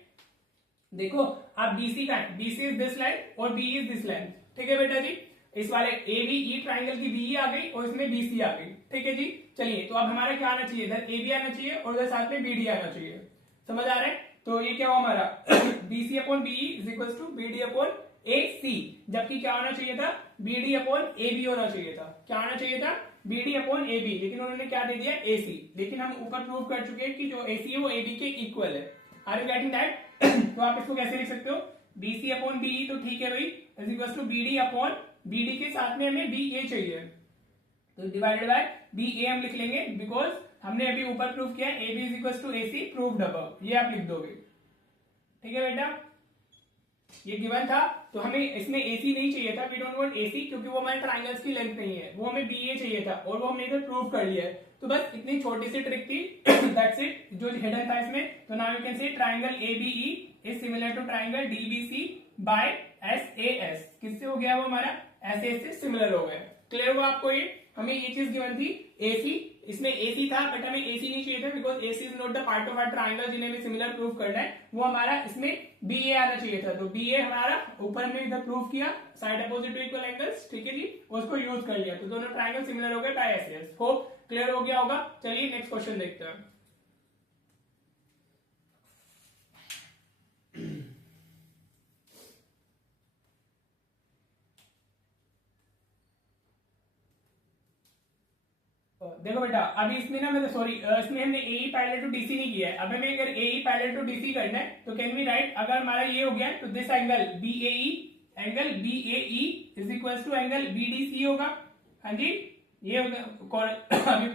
देखो आप BC का है, BC इज दिस लाइन और B इज दिस लाइन, ठीक है बेटा जी। इस वाले ABE ट्राइंगल की BE आ गई और इसमें BC आ गई, ठीक है जी। चलिए तो अब हमारा क्या आना चाहिए, इधर AB आना चाहिए और उधर साथ में BD आना चाहिए, समझ आ रहा है। तो ये क्या हुआ हमारा BC upon BE is equal to BD upon AC, जबकि क्या होना चाहिए था, BD अपॉन AB होना चाहिए था। क्या होना चाहिए था, BD अपॉन AB, लेकिन उन्होंने क्या दे दिया, AC। लेकिन हम ऊपर प्रूव कर चुके हैं कि जो AC है वो AB के इक्वल है। Are you getting that? तो आप इसको कैसे लिख सकते हो, BC अपॉन BE तो ठीक है भाई, is equal to BD upon BD के साथ में हमें BA चाहिए, तो डिवाइडेड बाय BA हम लिख लेंगे, बिकॉज हमने अभी ऊपर प्रूव किया AB is equal to AC proved above, ये आप लिख दोगे, ठीक है बेटा। ये गिवन था तो हमें इसमें AC नहीं चाहिए था, वी डोंट वांट AC, क्योंकि वो हमारे ट्राइंगल्स की लेंथ नहीं है, वो हमें BA चाहिए था और वो हमने इधर प्रूव कर लिया है। तो बस इतनी छोटी सी ट्रिक थी, दैट्स इट, जो हिडन था इसमें। तो now you can say triangle ABE is similar to triangle DBC by SAS। किससे हो गया वो हमारा, SAS से सिमिलर हो गया। क्लियर हुआ आपको ये, हमें ये चीज गिवन थी AC, इसमें AC था बट हमें AC नहीं चाहिए था, because AC is not the part of our triangle जिन्हें भी सिमिलर प्रूव करना है, वो हमारा इसमें BA आना चाहिए था। तो BA हमारा ऊपर में इधर प्रूव किया, side opposite to equal angles, ठीक है जी, उसको यूज कर लिया, तो दोनों ट्राइंगल सिमिलर हो गए बाय SAS। होप क्लियर हो गया होगा। चलिए नेक्स्ट क्वेश्चन देखते हैं। देखो बेटा अभी इसमें ना मतलब सॉरी इसमें हमने AE पैरेलल टू DC नहीं किया है। अब हमें अगर AE पैरेलल टू DC करना है तो कैन वी राइट, अगर हमारा ये हो गया तो this angle BAE is equal to angle BDC होगा, हाँ जी, ये होगा अभी,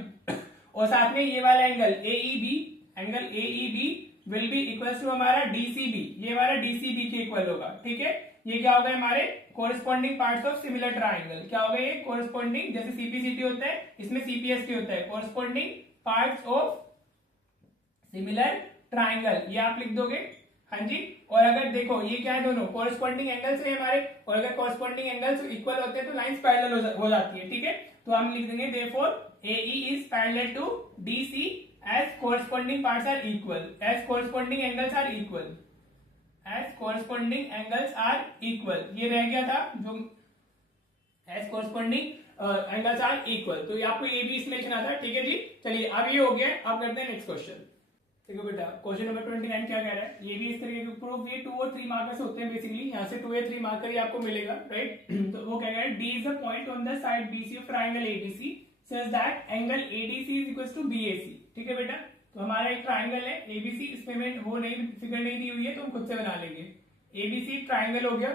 और साथ में ये वाला angle AEB will be equal to हमारा DCB, ये हमारा DCB के इक्वल होगा, ठीक है। ये क्या होगा हमारे corresponding parts of similar triangle, क्या होगा ये कोरिस्पॉन्डिंग, जैसे CPCT होता है इसमें CPST होता है, corresponding parts of similar triangle, ये आप लिख दोगे, हाँ जी। और अगर देखो ये क्या है, दोनों कोरिस्पॉन्डिंग एंगल्स है हमारे, और अगर कोरिस्पॉन्डिंग एंगल्स इक्वल होते हैं तो लाइंस पैरेलल हो जाती है, ठीक है। तो हम लिख देंगे therefore AE is parallel to DC as corresponding parts are equal, as corresponding angles are equal, as corresponding angles are equal, ये रह गया था जो as corresponding angles are equal, तो ये आपको ये भी इसमें लिखना था, ठीक है जी। चलिए अब ये हो गया, अब करते हैं नेक्स्ट क्वेश्चन। देखो बेटा क्वेश्चन नंबर 29 क्या कह रहा है, ये भी इस तरीके के प्रूफ, ये 2 और 3 मार्कर्स होते हैं बेसिकली, यहाँ से 2 या 3 मार्कर ही आपको मिलेगा, राइट। तो वो क्या कह रहा है, D is a point on the side BC of triangle ABC such that angle ADC is equal to BAC, ठीक है बेटा। तो हमारा एक ट्राइंगल है ABC, इसमें में वो नहीं फिगर नहीं दी हुई है तो हम खुद से बना लेंगे। ABC ट्राइंगल हो गया,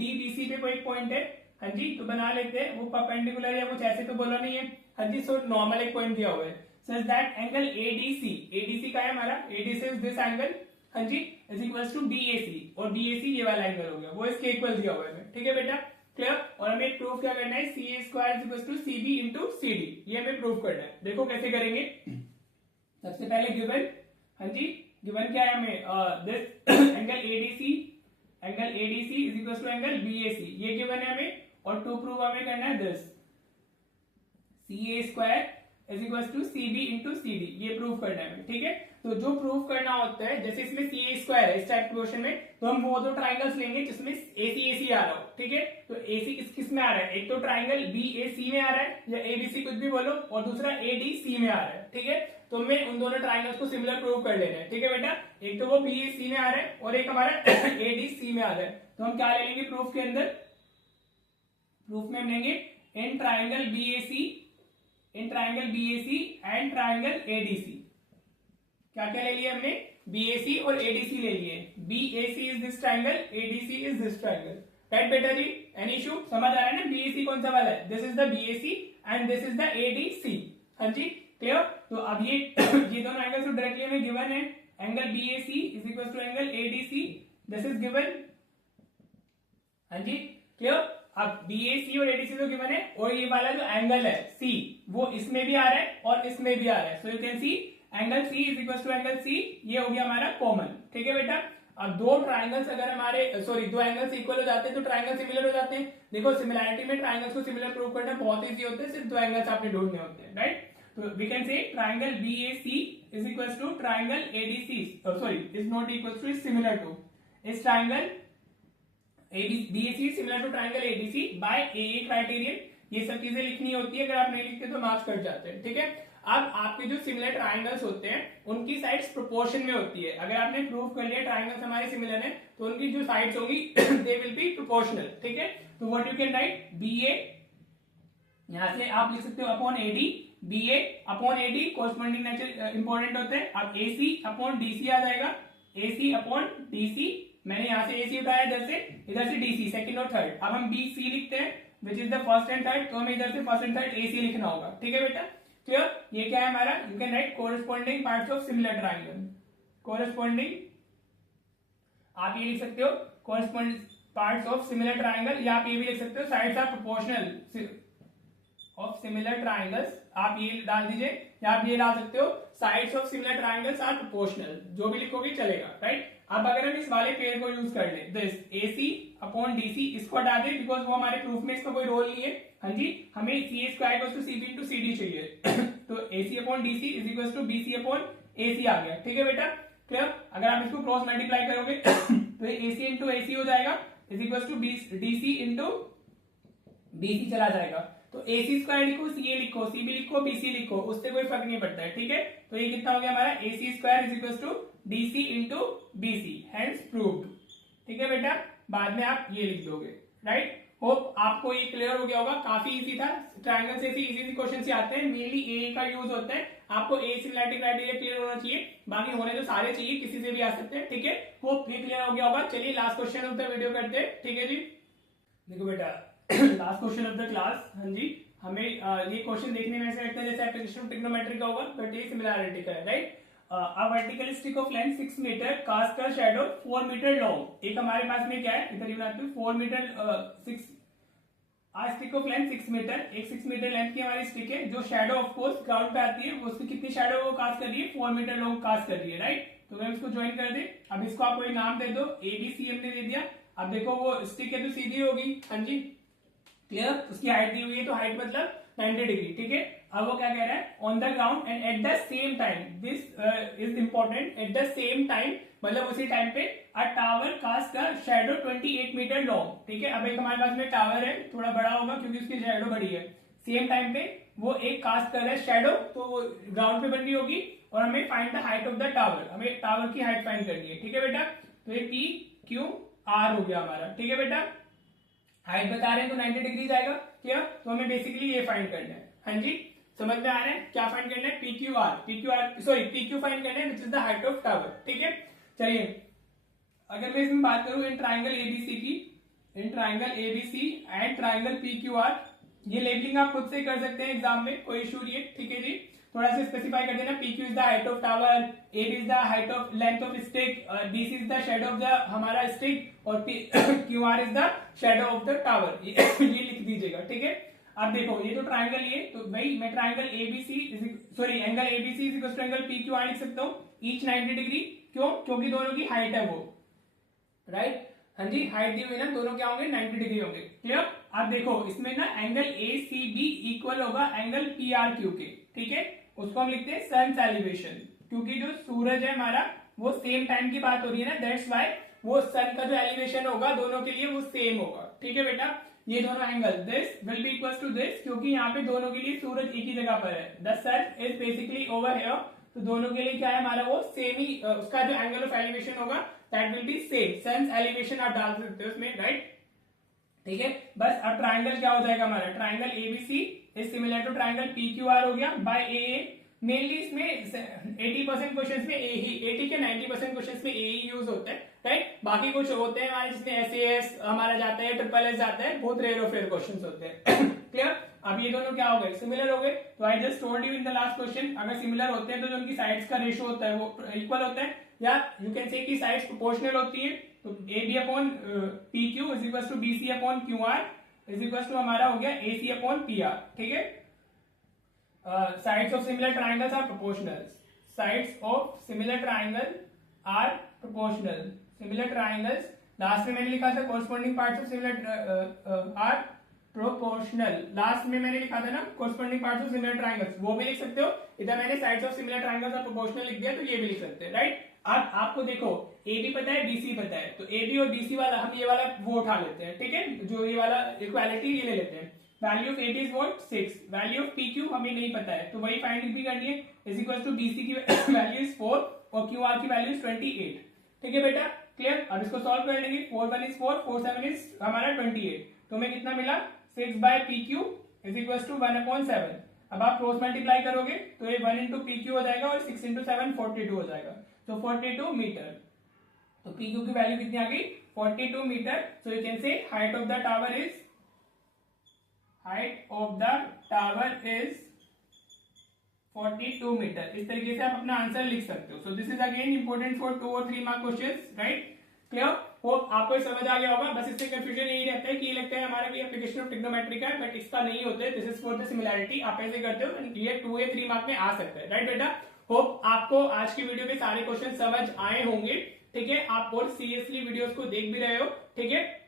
DBC पे कोई पॉइंट है, हाँ जी, तो बना लेते हैं, वो परपेंडिकुलर या कुछ ऐसे तो बोला नहीं है, हाँ जी, सो नॉर्मल एक पॉइंट दिया हुआ है, such that angle ADC का है हमारा, ADC is this angle, हाँ जी, is equals to BAC, और BAC ये वाला एंगल हो गया, वो इसके इक्वल दिया हुआ है, ठीक है बेटा, क्लियर। और हमें प्रूफ क्या करना है, CA square is equal to CB into CD, ये हमें प्रूफ करना है। देखो कैसे करेंगे, सबसे पहले गिवन, हाँ जी, गिवन क्या है हमें, this angle ADC is equal to angle BAC, ये गिवन है हमें, और टू प्रूव हमें करना है this CA square is equal to C B into C D, ये प्रूव करना है, ठीक है। तो जो प्रूव करना होता है, जैसे इसमें सी ए स्क्वायर है इस टाइप के क्वेश्चन में, तो हम वो दो ट्राइंगल्स लेंगे जिसमें ए सी आ रहा हो, ठीक है। तो ए सी किस में आ रहा है, एक तो ट्राइंगल बी ए सी में आ रहा है या ए बी सी कुछ भी बोलो, और दूसरा ए डी सी में आ रहा है, ठीक है। तो हमें उन दोनों ट्राइंगल्स को सिमिलर प्रूव कर लेना है, ठीक है बेटा। एक तो वो बी ए सी में आ रहा है और एक हमारा ए डी सी में आ रहा है। तो हम क्या ले लेंगे प्रूफ के अंदर, प्रूफ में हम लेंगे in triangle B A C and triangle ADC. क्या क्या ले लिया हमने, बीएसी और एडीसी ले लिए। BAC is this triangle, ADC is this triangle, right बेटा जी। एनी इशू, समझ आ रहा है ना। बीएसी कौन सा वाला है, this is the BAC and this is the ADC. हाँ जी, क्लियर। तो अब ये दोनों एंगल्स तो डायरेक्टली हमें गिवन है, angle BAC is equal to angle ADC, this is given. हाँ जी, क्लियर। अब बीएसी और एडीसी तो गिवन है, और ये वाला जो एंगल है सी, वो इसमें भी आ रहा है और इसमें भी आ रहा है। So you can see angle C is equal to angle C, ये हो गया हमारा कॉमन, ठीक है बेटा। अब दो ट्राइंगल्स अगर हमारे दो एंगल्स इक्वल हो जाते हैं तो ट्राइंगल सिमिलर हो जाते हैं। देखो सिमिलैरिटी में ट्राइंगल्स को सिमिलर प्रूव करना बहुत इजी होता है, सिर्फ दो एंगल्स आपने ढूंढने होते हैं, राइट। तो we can say triangle BAC is equal to triangle ADC, is not equal to, is similar to, इस triangle BAC similar to triangle ADC by A criterion. ये सब चीजें लिखनी होती है, अगर आप नहीं लिखते तो मार्क्स कट जाते हैं, ठीक है। अब आपके जो सिमिलर ट्राइंगल्स होते हैं उनकी साइड्स प्रोपोर्शन में होती है। अगर आपने प्रूव कर लिया ट्राइंगल्स हमारे सिमिलर है तो उनकी जो साइड्स होंगी दे विल बी प्रोपोर्शनल, ठीक है। तो what you can write, B A, यहां से आप लिख सकते हो upon AD, B A upon AD corresponding natural important होते हैं। अब एसी अपॉन डीसी आ जाएगा, एसी अपॉन डीसी, मैंने यहां से एसी उठाया, इधर से डीसी सेकंड और थर्ड। अब हम बी सी लिखते हैं which is the first and third, तो हमें इधर से फर्स्ट एंड थर्ड एसी लिखना होगा, ठीक है बेटा। क्लियर। ये क्या है हमारा, you can write corresponding parts of similar triangle, corresponding आप ये लिख सकते हो corresponding parts of similar triangle, या आप ये भी लिख सकते हो sides are proportional of similar triangles, आप ये डाल दीजिए, या आप ये डाल सकते हो sides of similar triangles are proportional, जो भी लिखोगे चलेगा, राइट। अब अगर हम इस वाले पेयर को यूज कर ले, दिस AC अपॉन DC, इसको हटा दें बिकॉज वो हमारे प्रूफ में इसका कोई रोल नहीं है। हाँ जी, हमें C A square equal to C B into C D चाहिए तो AC upon DC is equal to BC upon AC आ गया, ठीक है बेटा। क्लियर। अगर आप इसको क्रॉस मल्टीप्लाई करोगे तो ये AC इंटू AC हो जाएगा is equal to DC into BC चला जाएगा। तो AC स्क्वायर लिखो, CA लिखो, CB लिखो, BC लिखो, उससे कोई फर्क नहीं पड़ता है, ठीक है। तो ये कितना हो गया हमारा, AC square is equal to DC into BC, hence proved, ठीक है बेटा। बाद में आप ये लिख दोगे, राइट। होप आपको ये क्लियर हो गया होगा, काफी इजी था। ट्राइंगल से इजी क्वेश्चन से आते हैं, मेनली ए का यूज होता है। आपको ए सिमिलैरिटी क्राइटेरिया क्लियर होना चाहिए, बाकी होने तो सारे चाहिए, किसी से भी आ सकते हैं, ठीक है। होप ये क्लियर हो गया होगा। चलिए last question of the video करते हैं, ठीक है जी। देखो बेटा last question of the class, हाँ जी, हमें ये क्वेश्चन देखने में ऐसे लगता है जैसे एप्लीकेशन ट्रिग्नोमेट्री का होगा, बट ये सिमिलैरिटी का है, right. A vertical stick of length 6 metre cast a shadow 4 metre long. एक हमारे पास में क्या है, इधर ही बनाते हैं 4 metre 6 stick of length 6 metre, एक 6 मीटर लेंथ की हमारी स्टिक है, जो शैडो ऑफ कोर्स ग्राउंड पे आती है, उसकी कितनी शैडो वो कास्ट कर रही है, 4 मीटर लॉन्ग कास्ट कर रही है, राइट। तो हम इसको ज्वाइन कर दे। अब इसको आप कोई नाम दे दो, ABC हमने दे दिया। अब देखो वो स्टिक है तो सीधी होगी, हाँ जी, क्लियर। उसकी हाइट दी हुई है तो हाइट मतलब 90 डिग्री, ठीक है। अब वो क्या कह रहा है, on the ground and at the same time, this is important, at the same time मतलब उसी टाइम पे अ टावर कास्ट का शैडो 28 मीटर लॉन्ग, ठीक है। अब एक हमारे पास में टावर है, थोड़ा बड़ा होगा क्योंकि उसकी शैडो बड़ी है। सेम टाइम पे वो एक कास्ट कर रहा है शैडो, तो वो ग्राउंड पे बन रही होगी, और हमें find the height of the tower, हमें टावर की हाइट फाइंड करनी है, ठीक है बेटा। तो ये PQR हो गया हमारा, ठीक है बेटा। हाइट बता रहे हैं तो 90 डिग्री जाएगा, क्या। तो हमें बेसिकली ये फाइंड करना है, हाँ जी, समझ में आ रहा है क्या फाइंड करना है, PQ फाइंड करना है which is the height of tower, ठीक है। चलिए अगर मैं इसमें बात करूं इन ट्राइंगल ABC की, in triangle ABC and triangle PQR, ये लेबलिंग आप खुद से कर सकते हैं एग्जाम में, कोई इशू नहीं है, ठीक है जी। थोड़ा सा स्पेसिफाई कर देना, PQ is the height of tower, AB is the height of length of stick, BC is the shadow of the हमारा स्टिक, और QR is the shadow of the tower, ये लिख दीजिएगा, ठीक है। अब देखो ये तो ट्राइंगल ये, तो भाई मैं triangle angle ABC is equal to angle PQR लिख सकता हूँ, ईच 90 डिग्री, क्यों, क्योंकि दोनों की हाइट है वो, राइट। हाँ जी, हाइट दी हुई ना, दोनों क्या होंगे, 90 डिग्री होंगे, क्लियर। अब देखो इसमें ना एंगल ACB इक्वल होगा एंगल PRQ के, ठीक है, उसको हम लिखते हैं सन्स एलिवेशन, क्योंकि जो सूरज है हमारा वो सेम टाइम की बात हो रही है ना, दैट्स वाई वो सन का जो एलिवेशन होगा दोनों के लिए वो सेम होगा। ठीक है बेटा, ये दोनों angle this will be equal to this, क्योंकि यहाँ पे दोनों के लिए सूरज एक ही जगह पर है, the sun is basically over here, तो दोनों के लिए क्या है हमारा वो सेम ही, उसका जो एंगल ऑफ एलिवेशन होगा that will be same, sun's elevation आप डाल सकते हो उसमें, राइट। ठीक है, बस अब ट्राइंगल क्या हो जाएगा हमारा, triangle ABC is similar to triangle PQR हो गया बाय ए। मेनली इसमें 80% क्वेश्चंस में ए ही, 80 के 90% क्वेश्चंस में ए ही यूज होता है, राइट। बाकी कुछ होते हैं हमारे जिसमें एसएएस हमारा जाता है, ट्रिपल एस जाता है, बहुत रेयर ऑफ रेयर क्वेश्चंस होते हैं। क्लियर, अब ये दोनों क्या हो गए, सिमिलर हो गए। तो I just told you in the last question, अगर सिमिलर होते हैं तो जो उनकी साइड्स का रेशियो होता है वो इक्वल होता है, या यू कैन से कि साइड्स प्रोपोर्शनल होती है। तो A B upon P Q is equal to B C upon Q R is equal to हमारा हो गया A C upon P R. ठीक है, sides of similar triangles are proportional. Sides of similar triangle are proportional. Similar triangles, last में मैंने लिखा था corresponding parts of similar are proportional. Last में मैंने लिखा था ना corresponding parts of similar triangles, वो भी लिख सकते हो। इधर मैंने sides of similar triangles are proportional लिख दिया, तो ये भी लिख सकते हैं, राइट। अब आपको देखो ए बी पता है, बीसी पता है, तो ए बी और बीसी वाला हम ये वाला वो उठा लेते हैं, ठीक है, जो ये वाला इक्वालिटी ये ले लेते हैं। Value of A B is what 6, value of P Q हमें नहीं पता है, तो वही फाइंड भी करनी है, इज इक्वल टू बीसी की वैल्यू इज 4 और क्यू आर की वैल्यू इज 28। ठीक है बेटा, क्लियर। अब इसको सॉल्व कर लेंगे, 4 1 इज 4, 4 7 इज हमारा 28, तो हमें कितना मिला 6 by P Q is equal to 1/7। अब आप क्रॉस मल्टीप्लाई करोगे तो ये 1 इंटू पी क्यू हो जाएगा और 6 इंटू 7 42 हो जाएगा, तो 42 मीटर। तो पी क्यू की वैल्यू कितनी आ गई 42 metre. So you can say height of the tower is, height of the tower is 42 metre. इस तरीके से आप अपना आंसर लिख सकते हो। So this is again important for 2 और 3 mark questions, right. Clear, hope आपको समझ आ गया होगा। बस इससे कंफ्यूजन यही रहता है कि ये लगता है हमारा कि एप्लीकेशन ऑफ ट्रिग्नोमेट्री का है, बट इसका नहीं होता है। This is for the similarity, आप ऐसे करते हो, ये 2 या 3 मार्क में आ सकता है, राइट बेटा। होप आपको आज की वीडियो में सारे क्वेश्चन समझ आए होंगे, ठीक है। आप और सीरियसली वीडियोस को देख भी रहे हो, ठीक है।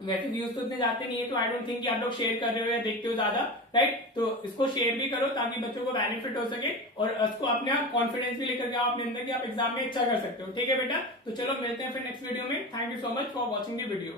वैसे व्यूज तो इतने जाते नहीं है, तो आई डोंट थिंक कि आप लोग शेयर कर रहे हो या देखते हो ज्यादा, राइट। तो इसको शेयर भी करो ताकि बच्चों को बेनिफिट हो सके और इसको अपने आप कॉन्फिडेंस भी लेकर के आओ अपने अंदर कि आप एग्जाम में अच्छा कर सकते हो, ठीक है बेटा। तो चलो मिलते हैं फिर नेक्स्ट वीडियो में। Thank you so much for watching the video.